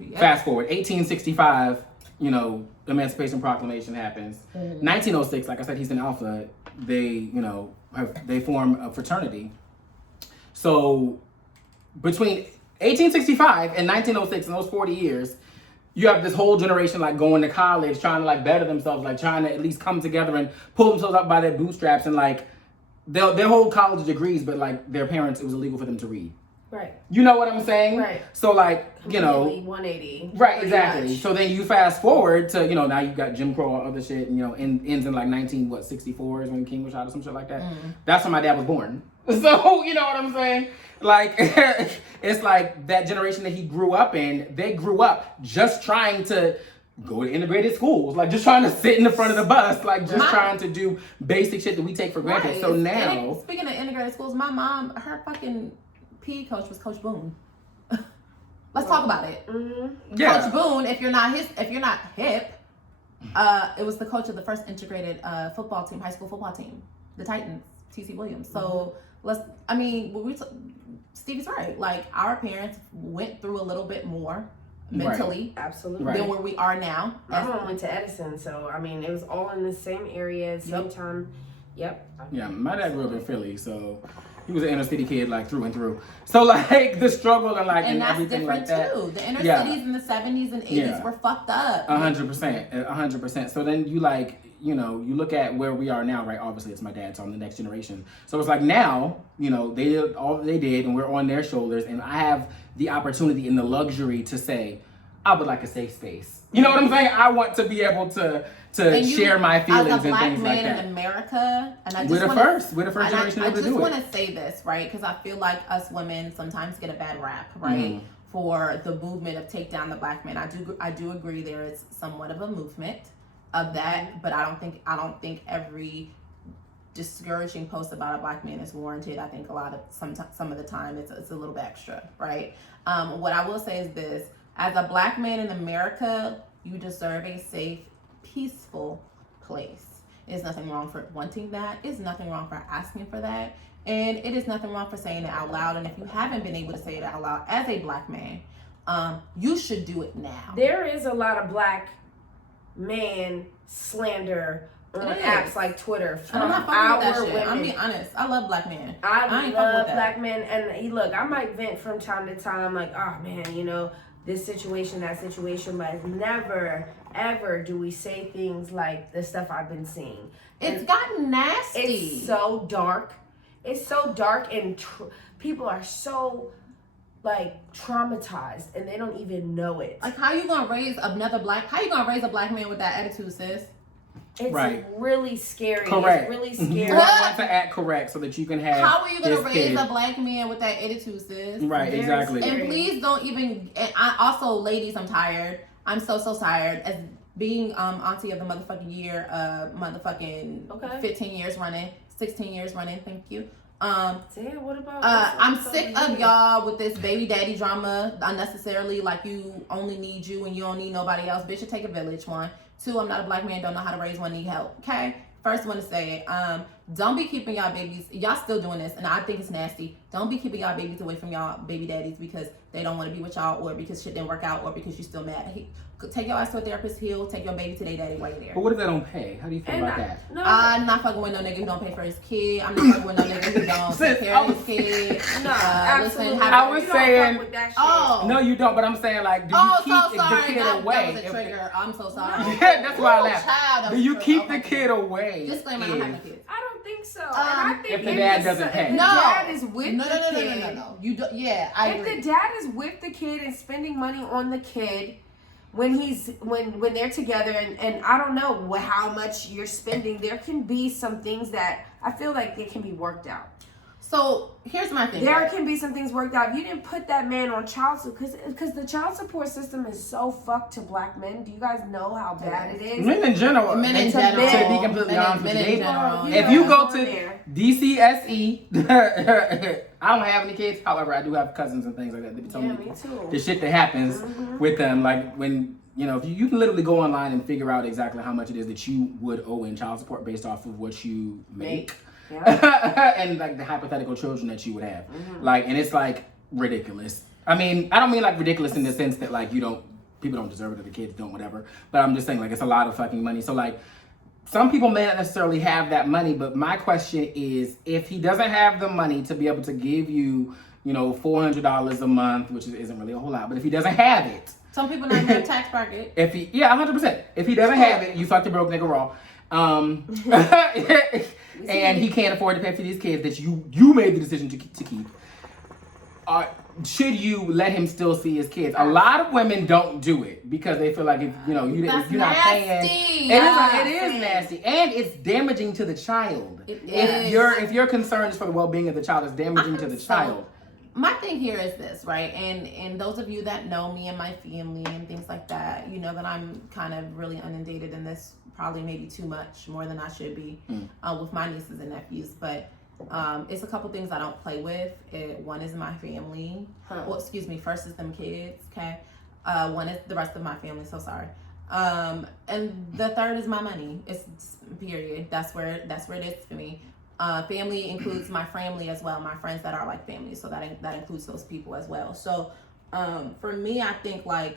Yep. Fast forward, 1865, you know, the Emancipation Proclamation happens. 1906, like I said, he's an alpha. They, you know, they form a fraternity. So between 1865 and 1906, in those 40 years, you have this whole generation like going to college, trying to like better themselves, like trying to at least come together and pull themselves up by their bootstraps, and like their whole college degrees, but like their parents, it was illegal for them to read. Right. You know what I'm saying? Right. So like, you know, 180. Right, exactly. Much. So then you fast forward to, you know, now you've got Jim Crow or other shit, and, you know, ends in like 64 is when King was shot or some shit like that. That's when my dad was born. So, you know what I'm saying? Like, it's like that generation that he grew up in, they grew up just trying to go to integrated schools, like just trying to sit in the front of the bus, like just trying to do basic shit that we take for granted. Right. So now, speaking of integrated schools, my mom, her fucking PE coach was Coach Boone. Let's talk about it. Yeah. Coach Boone, if you're not hip, it was the coach of the first integrated football team, high school football team, the Titans, T.C. Williams. So Stevie's right. Like, our parents went through a little bit more mentally, absolutely, than where we are now. My mom went to Edison, so I mean, it was all in the same area, same time. Yep. Yeah, my dad grew up in Philly, so he was an inner city kid, like through and through. So like the struggle and like and that's everything different like that. Too. The inner cities in the 70s and 80s were fucked up. 100%. So then you like, you know, you look at where we are now, right? Obviously, it's my dad, so I'm the next generation. So it's like now, you know, they did all that they did, and we're on their shoulders, and I have the opportunity and the luxury to say, I would like a safe space. You know what I'm saying? I want to be able to share my feelings and things like that. As a black man in America, and I just we're the first generation able to do it. I just want to say this, right? Because I feel like us women sometimes get a bad rap, right? For the movement of take down the black man. I do agree there is somewhat of a movement of that, but I don't think every discouraging post about a black man is warranted. I think some of the time it's a little bit extra, right? What I will say is this: as a black man in America, you deserve a safe, peaceful place. There's nothing wrong for wanting that. There's nothing wrong for asking for that. And it is nothing wrong for saying it out loud. And if you haven't been able to say it out loud as a black man, you should do it now. There is a lot of black man slander on apps like Twitter from I'm not fucking with that shit. women. I'm being honest. I love black men. I ain't love black men. And look, I might vent from time to time, like, oh man, you know, this situation, that situation, but never, ever do we say things like the stuff I've been seeing. It's gotten nasty. It's so dark. It's so dark, and people are so like traumatized, and they don't even know it. Like, how you gonna raise a black man with that attitude, sis? It's really scary. Correct. It's really scary. You want to act correct so that you can have. How are you gonna raise a black man with that attitude, sis? Right, exactly. And please don't even. And also, ladies, I'm tired. I'm so tired. As being auntie of the motherfucking year, 15 years running, 16 years running. Thank you. Damn, what about? I'm sick of y'all with this baby daddy drama unnecessarily. Like, you only need you and you don't need nobody else. Bitch, it take a village. 1, 2, I'm not a black man, don't know how to raise one, need help. Okay, first one to say it. don't be keeping y'all babies. Y'all still doing this, and I think it's nasty. Don't be keeping y'all babies away from y'all baby daddies because they don't want to be with y'all, or because shit didn't work out, or because you still mad. Take your ass to a therapist. He'll take your baby to their daddy while you're there. But what if they don't pay? How do you feel about that? No, I'm not fucking with no nigga who don't pay for his kid. I'm not fucking with no nigga who don't take care of his kid. No, absolutely. I was You don't saying- fuck with that shit. Oh. No, you don't. But I'm saying, like, do you Oh, keep so sorry. the kid That away? was a trigger. I'm so sorry. Yeah, that's why I Ooh, laughed. child, that Do was you a trigger. keep the kid away? Disclaimer, I don't have no kids. I don't think so. And I think if the dad doesn't pay. If the No. dad is with No. the kid. No. You do, yeah, I If agree. the dad is with the kid and spending money on the kid when they're together, and I don't know how much you're spending, there can be some things that I feel like they can be worked out. So here's my thing. There can be some things worked out. If you didn't put that man on child support, because the child support system is so fucked to black men. Do you guys know how bad it is? Men in general. Men in to general. be completely honest with you, Men in they- general. if you go to there. DCSE, I don't have any kids. However, I do have cousins and things like that. They be telling Yeah, me me too. the shit that happens with them. Like when, you know, if you can literally go online and figure out exactly how much it is that you would owe in child support based off of what you make. Yeah. And like the hypothetical children that you would have. Like, and it's like ridiculous. I mean, I don't mean like ridiculous in the sense that like people don't deserve it or the kids don't, whatever. But I'm just saying like it's a lot of fucking money. So like some people may not necessarily have that money, but my question is if he doesn't have the money to be able to give you, you know, $400 a month, which isn't really a whole lot, but if he doesn't have it, Some people not in their tax bracket. if he, yeah, 100%. If he doesn't have it, you fucked the broke nigga raw. And he can't afford to pay for these kids that you made the decision to keep. Should you let him still see his kids? A lot of women don't do it because they feel like if you know if That's you're not paying, nasty. it is nasty and it's damaging to the child. It If is. if your concern is for the well-being of the child, it's damaging to the So, child. My thing here is this, right? And those of you that know me and my family and things like that, you know that I'm kind of really inundated in this, probably maybe too much, more than I should be, with my nieces and nephews. But it's a couple things I don't play with. One is my family. Well, excuse me. First is them kids. Okay. One is the rest of my family. So sorry. And the third is my money. It's period. That's where it is for me. Family includes my family as well. My friends that are like family. So that includes those people as well. So for me, I think like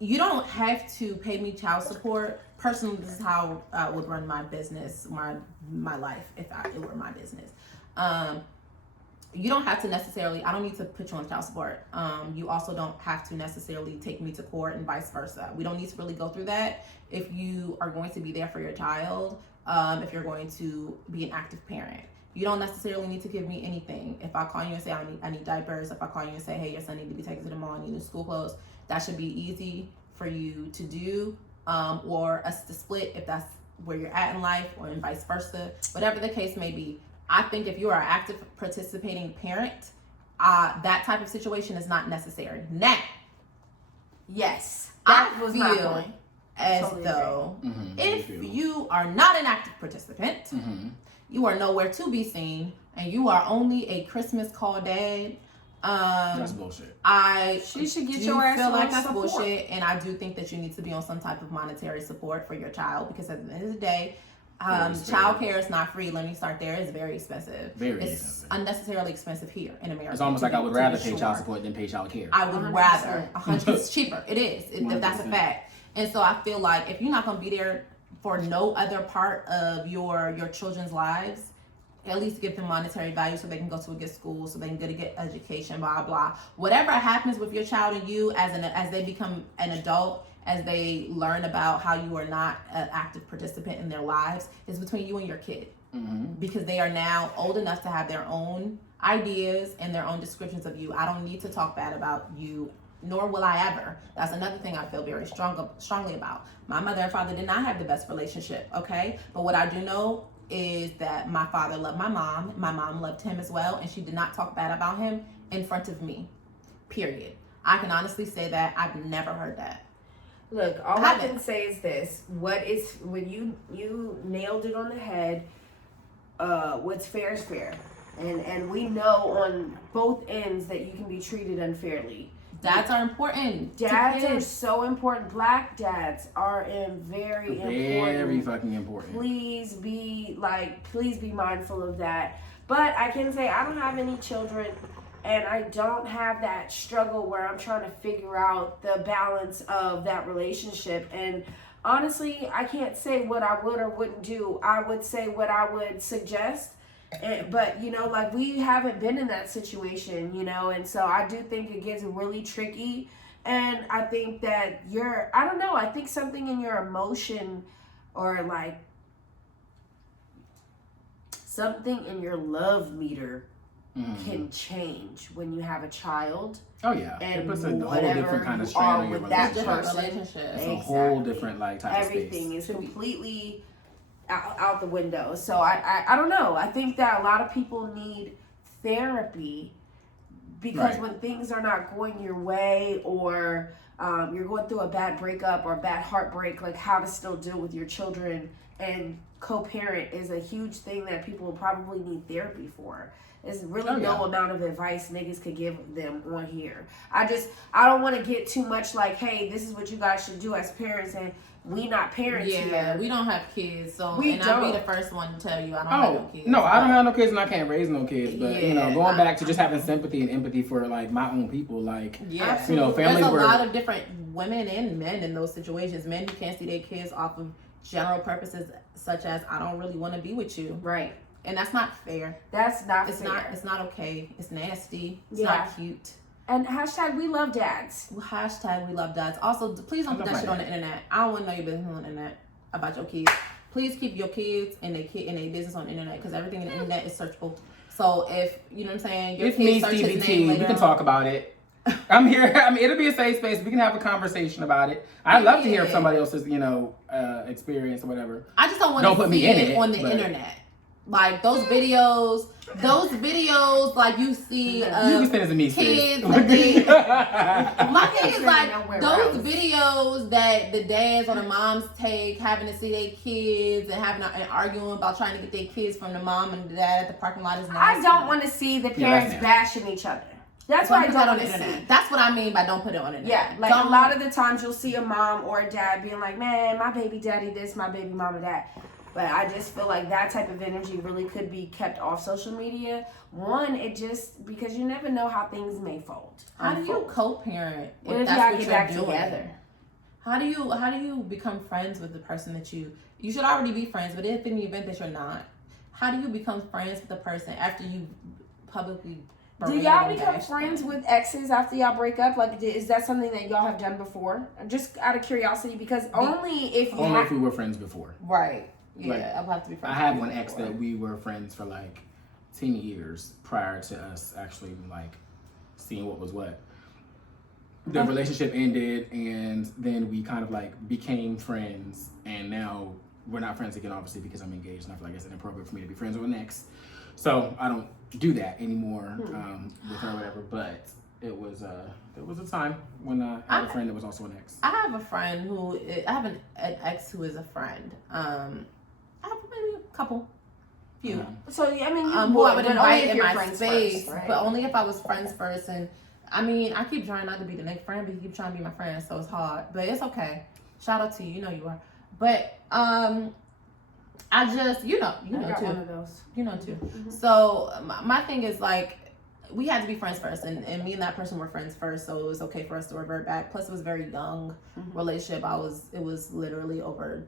you don't have to pay me child support. Personally, this is how I would run my business, my life, if it were my business. You don't have to necessarily, I don't need to put you on child support. You also don't have to necessarily take me to court and vice versa. We don't need to really go through that. If you are going to be there for your child, if you're going to be an active parent, you don't necessarily need to give me anything. If I call you and say I need diapers, if I call you and say, hey, your son needs to be taken to the mall and you need school clothes, that should be easy for you to do. Or us to split if that's where you're at in life, or in vice versa, whatever the case may be. I think if you are an active participating parent, that type of situation is not necessary. Now, Yes, I that was my feel point. as Totally though Mm-hmm. if you are not an active participant, you are nowhere to be seen, and you are only a Christmas call dad. That's bullshit. She should get do your ass feel on like that's support. bullshit, and I do think that you need to be on some type of monetary support for your child, because at the end of the day, child care is not free. Let me start there. It's very expensive. Very it's expensive. unnecessarily expensive here in America. It's almost like I would to be rather pay sure. child support than pay child care. I would 100%. rather 100. It's cheaper. It is. That's a 100%. fact. And so I feel like if you're not gonna be there for no other part of your children's lives, at least give them monetary value so they can go to a good school, so they can get a good education, blah blah. Whatever happens with your child and you as they become an adult, as they learn about how you are not an active participant in their lives, is between you and your kid. Because they are now old enough to have their own ideas and their own descriptions of you. I don't need to talk bad about you, nor will I ever. That's another thing I feel very strongly about. My mother and father did not have the best relationship, okay? But what I do know is that my father loved my mom loved him as well, and she did not talk bad about him in front of me, period. I can honestly say that I've never heard that. Look, all I can say is this: when you nailed it on the head. What's fair is fair, and we know on both ends that you can be treated unfairly. Dads are important. Dads are so important. Black dads are very important. Fucking important. Please be mindful of that. But I can say I don't have any children, and I don't have that struggle where I'm trying to figure out the balance of that relationship. And honestly, I can't say what I would or wouldn't do. I would say what I would suggest. But, you know, like, we haven't been in that situation, you know, and so I do think it gets really tricky. And I think that I think something in your emotion or, like, something in your love meter can change when you have a child. Oh yeah, and it puts a whole different kind of strain on your relationship. It's a whole different type of space. Everything is completely out the window. So I don't know. I think that a lot of people need therapy because when things are not going your way, or you're going through a bad breakup or a bad heartbreak, like how to still deal with your children and co-parent is a huge thing that people will probably need therapy for. There's really no amount of advice niggas could give them on here. I don't want to get too much like, hey, this is what you guys should do as parents, and we not parents here. We don't have kids, so I'll be the first one to tell you I don't have no kids. No, I don't have no kids and I can't raise no kids. But you know, going back to just having sympathy and empathy for like my own people, like you know, families. There's a lot of different women and men in those situations. Men who can't see their kids off of general purposes such as I don't really want to be with you. Right. And that's not fair. That's not fair. It's not okay. It's nasty. It's not cute. And hashtag we love dads. Hashtag we love dads. Also, please don't put that shit on the internet. I don't want to know your business on the internet about your kids. Please keep your kids and their business on the internet, because everything on the internet is searchable. So if, you know what I'm saying, your kids search his name later, we can talk about it. I'm here. I mean, it'll be a safe space. We can have a conversation about it. I'd love to hear somebody else's, you know, experience or whatever. I just don't want to put me in it on the internet. Like those videos, like you see, you can send it to me, kids. My thing is like those videos that the dads or the moms take, having to see their kids and and arguing about trying to get their kids from the mom and the dad at the parking lot is nasty. I don't want to see the parents bashing each other. That's what I don't want to see. That's what I mean by don't put it on the internet. Yeah, like a lot of the times you'll see a mom or a dad being like, man, my baby daddy this, my baby mama that. But I just feel like that type of energy really could be kept off social media. One, because you never know how things may fold. How do you co-parent if that's what you're doing? Together? How do you become friends with the person that you should already be friends, but if in the event that you're not, how do you become friends with the person after you publicly? Do y'all become friends with exes after y'all break up? Like, is that something that y'all have done before? Just out of curiosity, because only if we were friends before. Right. Yeah, like, I'll have to be friends. I had one ex that we were friends for like 10 years prior to us actually like seeing what was what. The relationship ended, and then we kind of like became friends, and now we're not friends again, obviously, because I'm engaged, and I feel like it's inappropriate for me to be friends with an ex. So I don't do that anymore with her or whatever. But there was a time when I had a friend that was also an ex. I have a friend I have an ex who is a friend. I have maybe a couple, few. So I mean, who I would invite in my space, first, right? But only if I was friends first. And I mean, I keep trying not to be the next friend, but you keep trying to be my friend, so it's hard. But it's okay. Shout out to you. You know you are. But I just you know too. One of those. You know too. Mm-hmm. So my thing is like, we had to be friends first, and me and that person were friends first, so it was okay for us to revert back. Plus, it was a very young relationship. It was literally over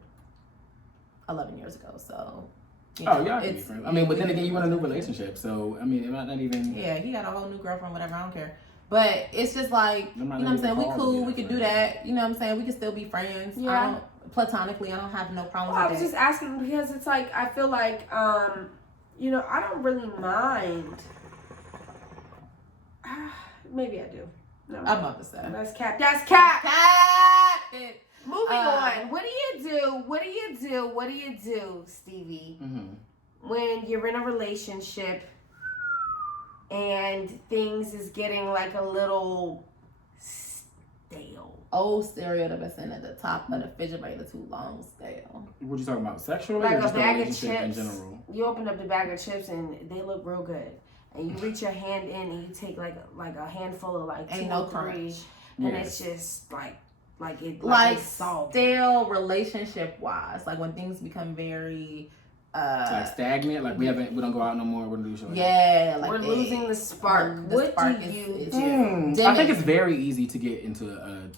11 years ago, so. Y'all can be friends. I mean, but then again, you want a new relationship, so I mean, it might not even. Yeah, he got a whole new girlfriend, whatever. I don't care. But it's just like, you know what I'm saying? We cool. We could do that. You know what I'm saying? We can still be friends. Yeah. Platonically, I don't have no problem with that. I was just asking because it's like, I feel like, you know, I don't really mind. Maybe I do. No, I'm about to say. That's cap. That's cap. Cap. Moving on. What do you do, Stevie, when you're in a relationship and things is getting like a little stale? Old cereal that's in at the top of the refrigerator too long, stale. What you talking about? Sexually, like or just a bag of chips chips in general? You open up the bag of chips and they look real good, and you reach your hand in and you take like a handful of like Ain't 2 no or 3, crunch. and Yes. it's just like Like it's salty. still relationship wise, like when things become very like stagnant, like we don't go out no more. We don't do shit like yeah, like We're losing the spark. the What spark do is- you is- do? I think it's very easy to get into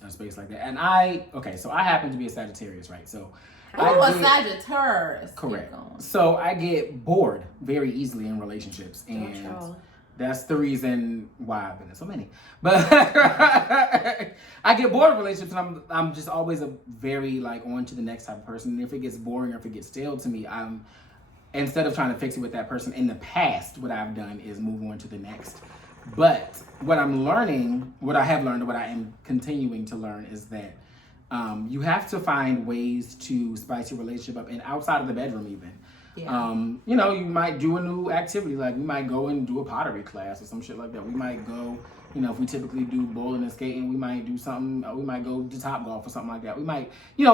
a space like that. And so I happen to be a Sagittarius, right? So Oh, I a get- Sagittarius. Keep Correct. going. So I get bored very easily in relationships, and y'all. that's the reason why I've been in so many. But I get bored of relationships, and I'm just always a very like on to the next type of person. And if it gets boring or if it gets stale to me, I'm instead of trying to fix it with that person in the past, what I've done is move on to the next. But what I have learned, or what I am continuing to learn, is that you have to find ways to spice your relationship up, and outside of the bedroom even. Yeah. You might do a new activity, like we might go and do a pottery class or some shit like that. We might go, if we typically do bowling and skating, we might do something, we might go to Topgolf or something like that. We might,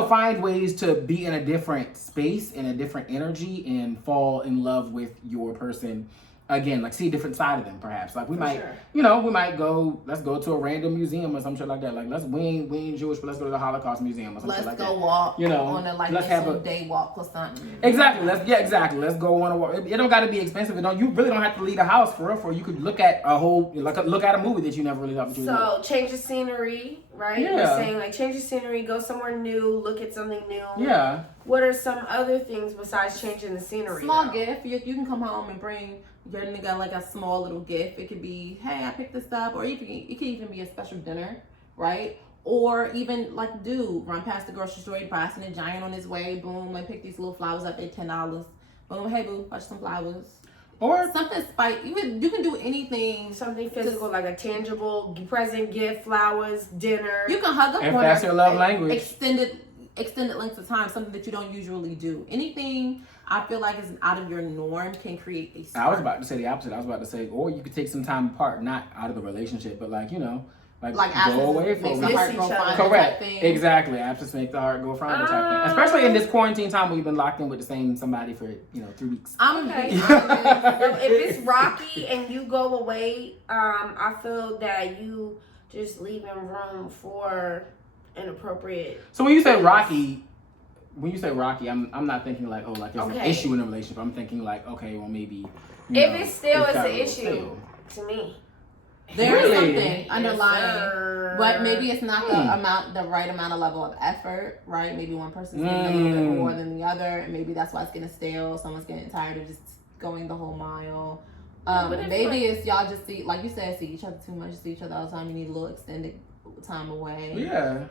find ways to be in a different space, in a different energy, and fall in love with your person again, like see a different side of them perhaps. Like we might, we might go, let's go to a random museum or some shit like that. Like we ain't Jewish, but let's go to the Holocaust Museum or some shit like that. Let's go walk, on a let's have a day walk or something. Exactly. Let's go on a walk. It don't got to be expensive. You really don't have to leave the house for real. You could look at look at a movie that you never really thought that you would. So change the scenery, right? Yeah. You're saying like change the scenery, go somewhere new, look at something new. Yeah. What are some other things besides changing the scenery? Small though? gift. You can come home and bring your nigga like a small little gift. It could be, hey, I picked this up, or it could even be a special dinner, right? Or even like run past the grocery store, passing a giant on his way, boom, and pick these little flowers up at $10. Boom, hey boo, watch some flowers. Or Something spike. You can do anything. Something physical, like a tangible present, gift, flowers, dinner. You can hug up if on that's her, your love language. extended lengths of time, something that you don't usually do. Anything I feel like is out of your norm can create a spark. I was about to say the opposite. I was about to say, or you could take some time apart, not out of the relationship, but like absence go away for a makes the week. heart go fonder Correct. type thing. Exactly. Absence makes the heart go fonder type thing. Especially in this quarantine time where you've been locked in with the same somebody for 3 weeks. I'm Okay. okay. So if it's rocky and you go away, I feel that you just leaving room for inappropriate. So when you say rocky, I'm not thinking like, there's an Okay. issue in a relationship. I'm thinking like, okay, well maybe. If it's still, it's got an a little issue stale. to me. There is Really? something underlying. Yes, But maybe it's not the right amount of level of effort, right? Maybe one person's getting a little bit more than the other, and maybe that's why it's getting stale. Someone's getting tired of just going the whole mile. But if, Maybe it's y'all just see, like you said, see each other too much, see each other all the time. You need a little extended time away. Yeah.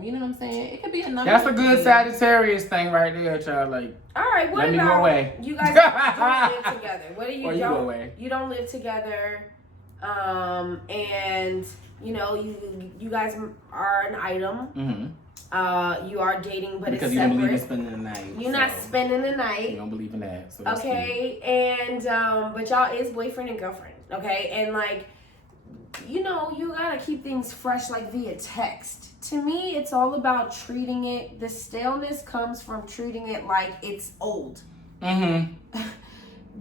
You know what I'm saying? It could be a number. That's a of good things. Sagittarius thing right there, child. Like, all right, what let me about go away. you guys don't live together? What do you Or you go away. You don't live together, and you guys are an item. Mm-hmm. You are dating, but Because it's you separate. don't believe in spending the night. You're not spending the You night. don't believe in that. So that's Okay, and but y'all is boyfriend and girlfriend. Okay, and like, you gotta keep things fresh, like via text. To me, it's all about treating it. The staleness comes from treating it like it's old. Mm-hmm.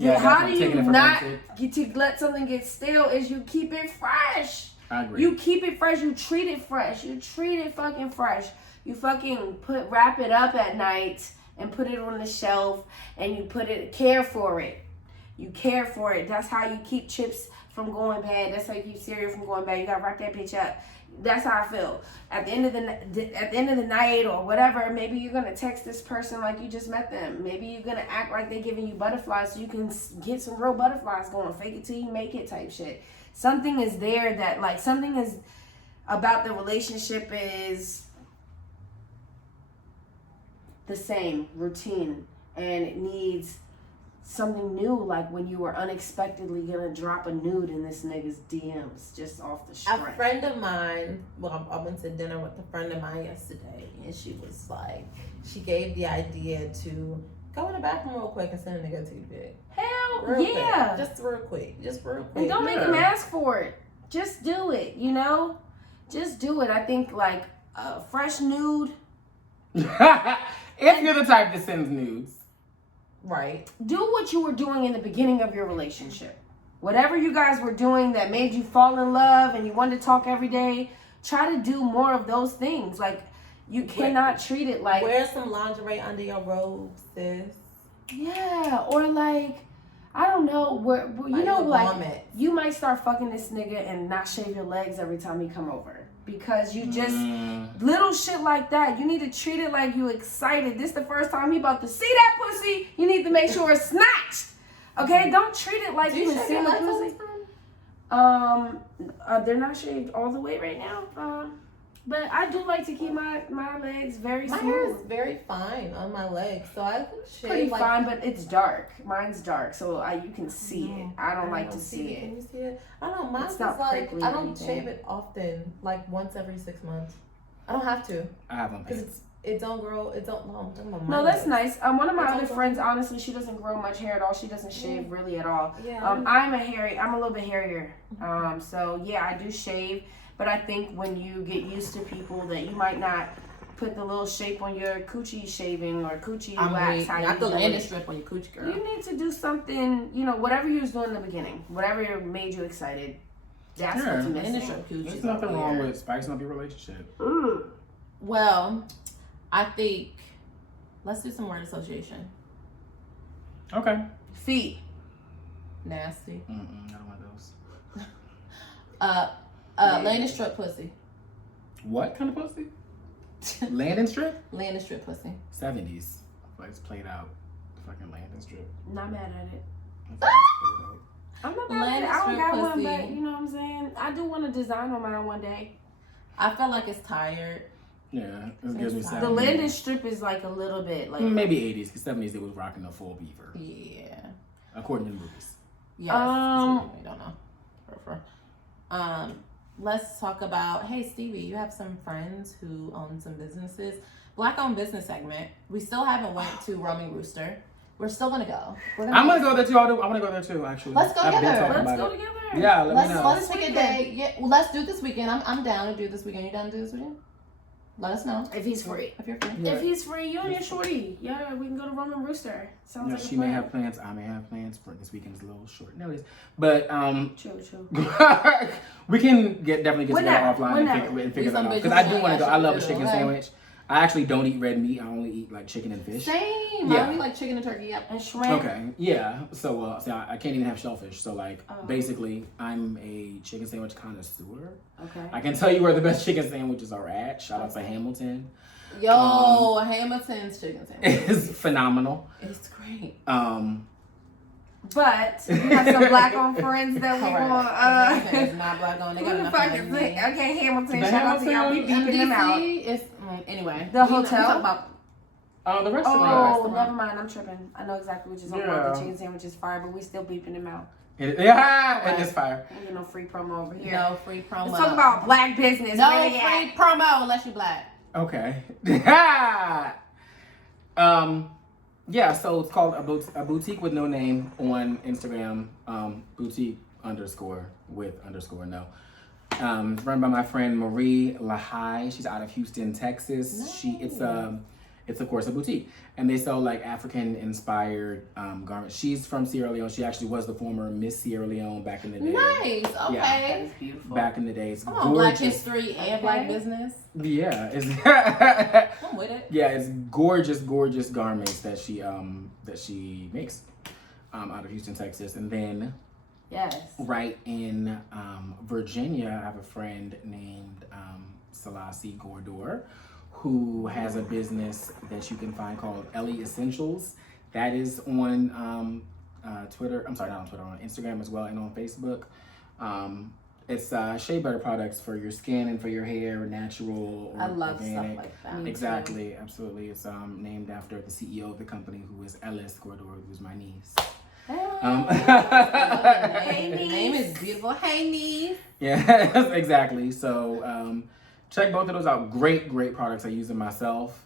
How do you taking it for not granted. get to let something get stale? Is you keep it fresh. I agree. You keep it fresh. You treat it fresh. You treat it fucking fresh. You fucking wrap it up at night and put it on the shelf, and you care for it. You care for it. That's how you keep chips from going bad. That's how you keep cereal from going bad. You gotta wrap that bitch up. That's how I feel. At the end of the night or whatever, maybe you're gonna text this person like you just met them. Maybe you're gonna act like they're giving you butterflies so you can get some real butterflies going. Fake it till you make it type shit. Something is there that like something is about the relationship is the same routine, and it needs something new, like when you were unexpectedly gonna drop a nude in this nigga's DMs just off the A strength. friend of mine, I went to dinner with a friend of mine yesterday, and she was like, she gave the idea to go in the bathroom real quick and send a nigga to bed. Hell Real yeah. quick. Just real quick. And don't make him ask for it. Just do it, Just do it. I think like a fresh nude. If you're the type that sends nudes. Right. Do what you were doing in the beginning of your relationship. whatever you guys were doing that made you fall in love and you wanted to talk every day, try to do more of those things. Like, you cannot treat it like... Wear some lingerie under your robe, sis. Yeah, or like, I don't know, you might start fucking this nigga and not shave your legs every time he come over. Because you just, little shit like that, you need to treat it like you excited. This the first time he about to see that pussy, you need to make sure it's snatched. Okay, don't treat it like you seen the pussy. They're not shaved all the way right now. But I do like to keep my legs very smooth. My hair is very fine on my legs, so I shave pretty fine, but it's dark. Mine's dark, so you can see it. I don't like to see it. Can you see it? I don't know. Mine's not like prickly I don't anything. shave it often, like once every 6 months. I don't have to. I have on pants. It don't grow. It don't. No, I'm talking about my No, that's legs. nice. One of my It's other also- friends, honestly, she doesn't grow much hair at all. She doesn't shave really at all. Yeah. I'm a little bit hairier. So yeah, I do shave. But I think when you get used to people that you might not put the little shape on your coochie shaving or coochie wax. Not the landing strip on your coochie, girl. You need to do something, whatever you was doing in the beginning, whatever made you excited. That's what's Landing missing. strip coochie. There's nothing wrong with spicing up your relationship. Well, I think let's do some word association. Okay. Feet. Nasty. I don't want those. Landing strip pussy. What kind of pussy? Landing strip? Landing strip pussy. 70s. Like it's played out. Fucking landing strip. Not mad at it. It's played out. I'm not mad at it. I don't got one, but you know what I'm saying? I do want to design on mine one day. I feel like it's tired. Yeah, it gives me The 70s. landing strip is like a little bit like Maybe 80s, because 70s they was rocking a full beaver. Yeah. According to the movies. Yes. We don't know. Let's talk about. Hey, Stevie, you have some friends who own some businesses. Black-owned business segment. We still haven't went to Roaming Rooster. We're still gonna go. I'm gonna go there too. I want to go there too. Actually, Let's go I've been together. talking let's about go it. together. Yeah, let me know. Let's pick a day. Yeah, well, let's do this weekend. I'm down to do this weekend. You down to do this weekend? Let us know If he's free. if you're free. Yeah. If he's free, you and your shorty. Yeah, we can go to Roman Rooster. Sounds Yeah, like she a may plan. have plans. I may have plans for this weekend's a little short notice, but True. we can definitely get together Whenever, offline whenever. and figure that some out. Because bitches I do like want to go. that I love a shit chicken too, okay? sandwich. I actually don't eat red meat. I only eat like chicken and fish. Same. Yeah. We like chicken and turkey. Yep. And shrimp. Okay, yeah. So, see, I can't even have shellfish. So, like, Oh. basically, I'm a chicken sandwich connoisseur. Okay. I can tell you where the best chicken sandwiches are at. Shout out to Hamilton. Yo, Hamilton's chicken sandwich. It's phenomenal. It's great. But we have some black-owned friends that we Correct. will. It's not black-owned. They Who got the enough fuck money. is it? Okay, Hamilton. The Shout out to y'all. We Hamilton, beeping them out. It's anyway. The We hotel? talk about The Oh, restaurant. never mind. I'm tripping. I know exactly what you're talking about. Yeah. The chicken sandwich is fire, but we still beeping them out. It is fire. Ain't get no free promo over here. no free promo. Let's talk about black business. no Where they free at? promo unless you black. Okay. Yeah, so it's called a boutique with no name on Instagram. Boutique _ no. Run by my friend Marie Lahai. She's out of Houston, Texas. Nice. It's of course a boutique, and they sell like African inspired garments. She's from Sierra Leone. She actually was the former Miss Sierra Leone back in the day. Nice. That Okay. is beautiful. Back in the days, Come on, Black gorgeous. history and Black business. Yeah, it's I'm with it. yeah, it's gorgeous garments that she makes out of Houston, Texas, and then Yes. right in Virginia, I have a friend named Selassie Gordor, who has a business that you can find called Ellie Essentials. That is on Twitter. I'm sorry, not on Twitter, on Instagram as well, and on Facebook. It's shea butter products for your skin and for your hair, natural or I love organic. stuff like that. Me too. Exactly, absolutely. It's named after the CEO of the company, who is Ellis Gordor, who's my niece. Hey, The name is beautiful. Hey, niece. Yeah, exactly. So check both of those out. Great products. I use them myself.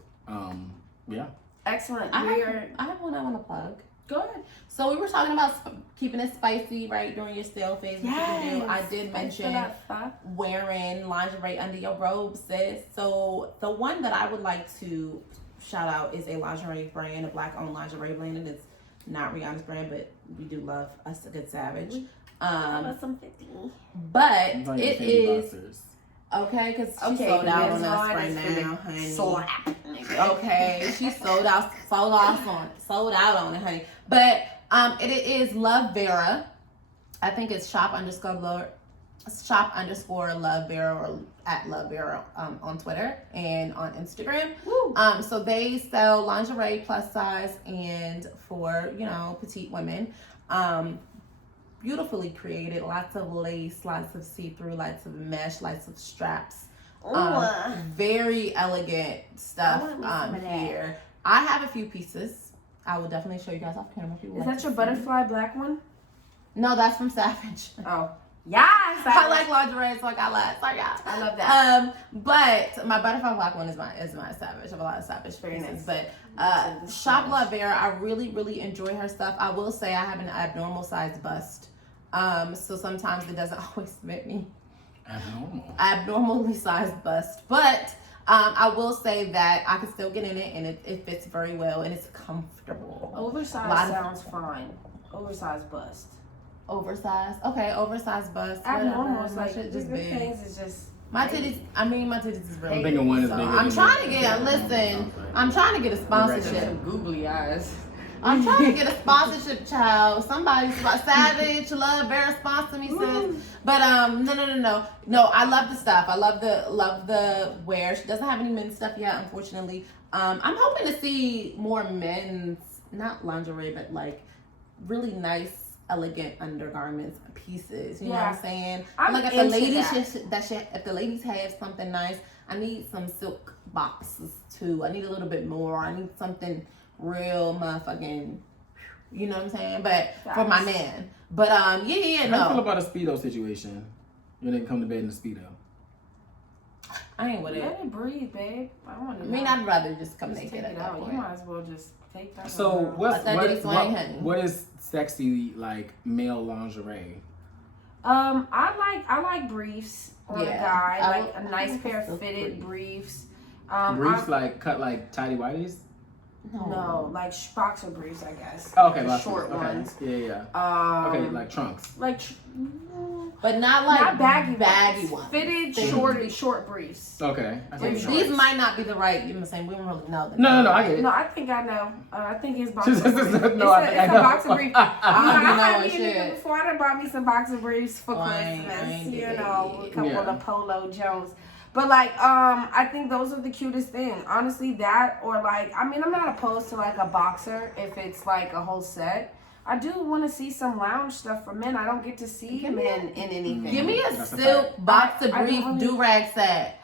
Yeah. Excellent. I We are have one I want to plug. good. So we were talking about keeping it spicy, right, during your stale phase. What you can do. I did mention wearing lingerie under your robe, sis. So the one that I would like to shout out is a lingerie brand, a black-owned lingerie brand, and it's not Rihanna's brand, but we do love us a good Savage. Some 50. But It's like it Fendi is boxers. okay because she Okay, sold out on Ms. us Vaughn right is now, finna honey. slap. Okay, she sold out on it, honey. But it is Love Vera. I think it's shop_Love Vera or at Love Vera on Twitter and on Instagram. Woo. So they sell lingerie plus size and for petite women. Beautifully created, lots of lace, lots of see-through, lots of mesh, lots of straps. Very elegant stuff here. I have a few pieces. I will definitely show you guys off camera if you would Is like that to your see. butterfly black one? No, that's from Savage. Oh. Yes. I like lingerie, so I got lots. I love that. But my butterfly black one is my Savage. I have a lot of Savage Very pieces. nice. But Shop Love Vera, I really, really enjoy her stuff. I will say I have an abnormal size bust. So sometimes it doesn't always fit me. Abnormally sized bust. But I will say that I can still get in it and it fits very well and it's comfortable. Oversized sounds fine. Oversized bust. Oversized. Okay, oversized bust. Abnormal is My like shit just big. things is just My titties is really I'm big. thinking one is So bigger. I'm than trying to the get other. I'm trying to get a sponsorship. Some googly eyes. I'm trying to get a sponsorship, child. Somebody, Savage, Love, Vera sponsor me, sis. But no. I love the stuff. I love the wear. She doesn't have any men's stuff yet, unfortunately. I'm hoping to see more men's, not lingerie, but like really nice, elegant undergarments pieces. You know what I'm saying? Like if the ladies if the ladies have something nice, I need some silk boxes too. I need a little bit more. I need something real motherfucking, you know what I'm saying? But for my man. But How do you feel about a Speedo situation? You didn't come to bed in a Speedo. I ain't with it. let it breathe, babe. I'd rather just come just naked take at it that out. point. You might as well just take that. So one. what is sexy like male lingerie? I like briefs on a guy, I like a nice pair of fitted briefs. Briefs like cut like tidy whities? No, like boxer briefs, I guess. Oh, okay, The short okay. ones. Yeah. Okay, like trunks. But not baggy ones. Fitted, short briefs. Okay. These might not be the right. You know what I'm saying? We don't really know. No, I get it. No, I think I know. I think it's boxer briefs. No, It's I a know. boxer brief. I had shit. me a nigga before. I done bought me some boxer briefs for I ain't Christmas. get A couple of Polo Jones. But I think those are the cutest thing. Honestly, that or I'm not opposed to like a boxer if it's like a whole set. I do want to see some lounge stuff for men. I don't get to see men in anything. Give me a That's a silk fact. boxer I brief don't really- do-rag set.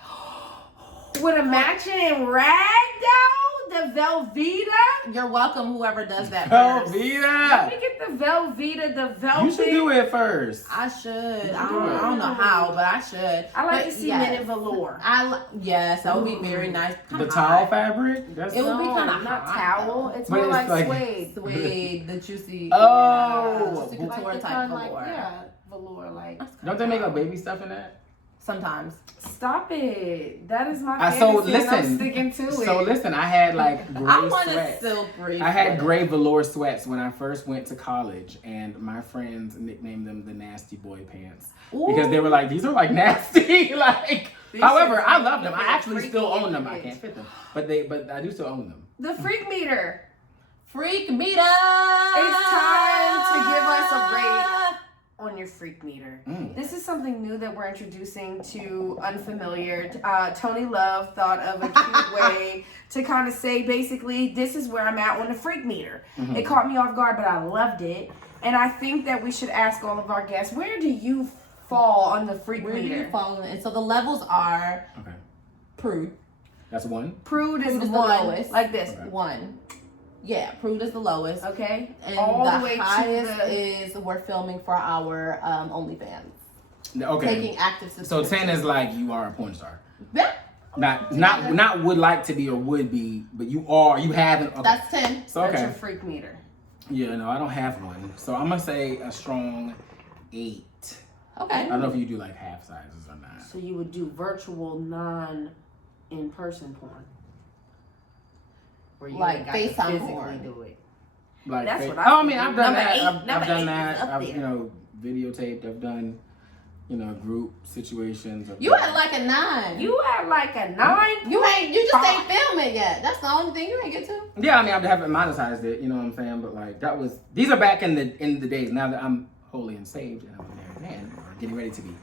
With a matching rag though, the Velveeta. You're welcome, whoever does that first. Let me Velveeta! get the Velveeta, the velvet. You should do it first. I should. I don't know how, but I should. I like But to see yes. men in velour. Yes, that would be very nice. The Kinda towel hot. fabric? That's It would be No, kinda not hot, towel. though. It's But more it's like like- suede. Suede, the juicy. Oh. Juicy couture type velour. Velour Don't they make like baby stuff in that? Sometimes. Stop it. That is my I fantasy. And I'm listen. sticking to it. So listen, I had like gray I want a sweats. silk brief. I had gray velour sweats when I first went to college, and my friends nicknamed them the nasty boy pants because they were like, these are like nasty. However, I love them. I actually still own them. I can't fit them, but I do still own them. The freak meter. Freak meter. It's time to give us a rate on your freak meter. This is something new that we're introducing to unfamiliar. Tony Love thought of a cute way to kind of say, basically, this is where I'm at on the freak meter. It caught me off guard, but I loved it. And I think that we should ask all of our guests, where do you fall on the freak Where meter? do you fall in? And so the levels are Okay, prude. that's one. Prude is Prude is the one, lowest. like this. Okay. 1. Yeah, prude is the lowest. Okay? And all the the way highest to the... is we're filming for our OnlyFans. Okay, Taking active so subscriptions. 10 is like you are a porn star. Yeah, Not would like to be or would be, but you are. You have an. Okay. that's 10. So That's okay. your freak meter. Yeah, no, I don't have one. So I'm gonna say a strong 8. Okay. I don't know if you do like half sizes or not. So you would do virtual, non-in-person porn. Where you Like ain't got to FaceTime physically porn. do it. Like, That's fa- what I I mean, think. I've done Number that. eight- I've number done eight that. is up I've there. videotaped. I've done, group situations. You had like a 9. You had like a 9. You just ain't film it yet. That's the only thing you ain't get to. Yeah, I mean, I haven't monetized it. You know what I'm saying? But like, these are back in the days. Now that I'm holy and saved and I'm a married man, or getting ready to be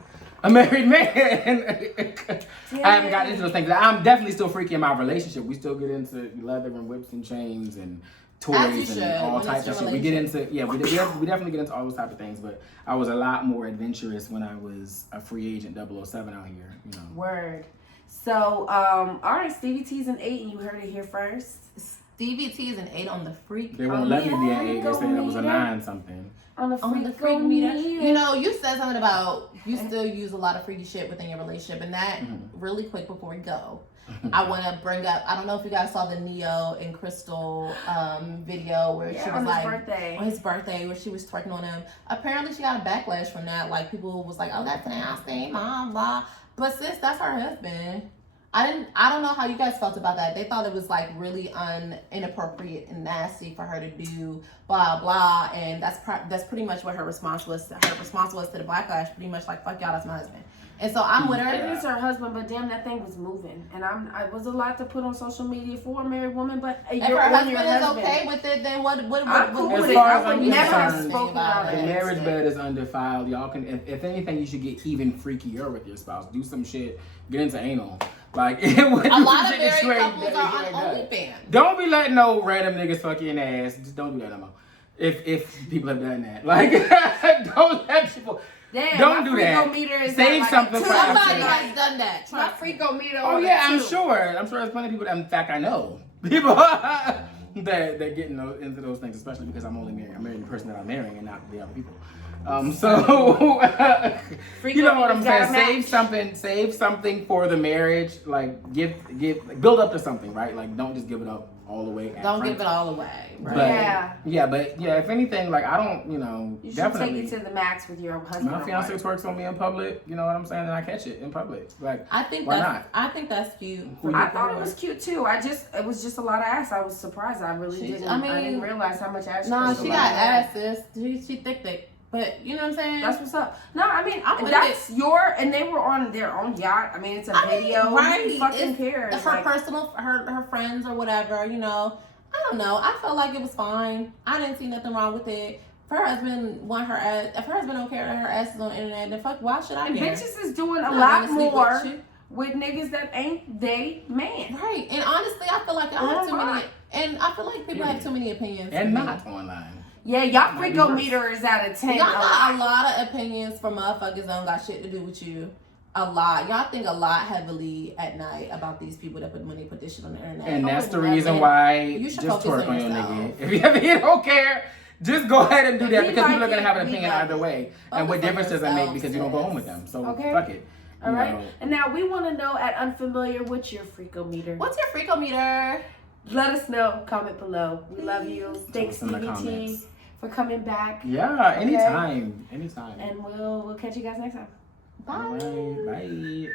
a married man, I haven't gotten into those things. I'm definitely still freaky in my relationship. We still get into leather and whips and chains and toys and all types of shit. We get into we definitely get into all those type of things. But I was a lot more adventurous when I was a free agent 007 out here. Word. So, all right, Stevie T's an 8, and you heard it here first. Stevie T is an 8 on the freak. They won't let me be an 8. They say that was a 9 something. On the freak meter. You said something about you still use a lot of freaky shit within your relationship, and that really quick before we go, I want to bring up. I don't know if you guys saw the Neo and Crystal video where she was like on his birthday where she was twerking on him. Apparently, she got a backlash from that. Like people was like, "Oh, that's nasty, mom, blah." But sis, that's her husband. I don't know how you guys felt about that. They thought it was like really inappropriate and nasty for her to do blah blah, and that's pretty much what her response was. Her response was to the backlash, pretty much like, "Fuck y'all, that's my husband." And so I'm with her. It is her husband, but damn, that thing was moving, and I was a lot to put on social media for a married woman. But if her husband is okay with it, then what? I'm cool with it. I would never have spoken about it. The marriage bed is undefiled. Y'all can, if anything, you should get even freakier with your spouse. Do some shit. Get into anal. Like a lot of married couples are on OnlyFans. Don't be letting no random niggas fuck you in the ass. Just don't do that no more. If people have done that, like don't let people. Damn, don't do that. Save something for somebody has done that. My freakometer. Oh yeah, I'm sure. I'm sure there's plenty of people. In fact, I know people that get into those things, especially because I'm marrying the person that I'm marrying and not the other people. So you know what I'm saying? Save something for the marriage. Like build up to something, right? Like don't just give it up all the way. Don't give it all away, right? But if anything, like I don't, you should definitely take it to the max with your husband. My fiance twerks on me in public. You know what I'm saying? And I catch it in public. Like I think not? I think that's cute. I thought it was cute too. It was just a lot of ass. I was surprised. I really didn't. I didn't realize how much ass. No, she got ass, sis. She thick. But you know what I'm saying? That's what's up. No, I mean that's and they were on their own yacht. I mean it's a video. Right? Who fucking cares? Her personal, her friends or whatever. I don't know. I felt like it was fine. I didn't see nothing wrong with it. If her husband want her ass, if her husband don't care that her ass is on the internet, then fuck, why should I care? Bitches is doing a lot more with niggas that ain't they man. Right. And honestly, I feel like I have too many. And I feel like people have too many opinions. And not online. Yeah, y'all freakometer is out of 10. Y'all got a lot of opinions from motherfuckers that don't got shit to do with you. A lot. Y'all think a lot heavily at night about these people that when they put this shit on the internet. And that's the reason why you should just twerk on your nigga. If you don't care, just go ahead and do that because people are going to have an opinion either way. And what difference does it make because you don't go home with them? So fuck it. All right. And now we want to know at Unfamiliar, what's your freakometer? What's your freakometer? Let us know. Comment below. We love you. Thanks, Stevie T, for coming back. Yeah, anytime. Anytime. And we'll catch you guys next time. Bye. All right, bye.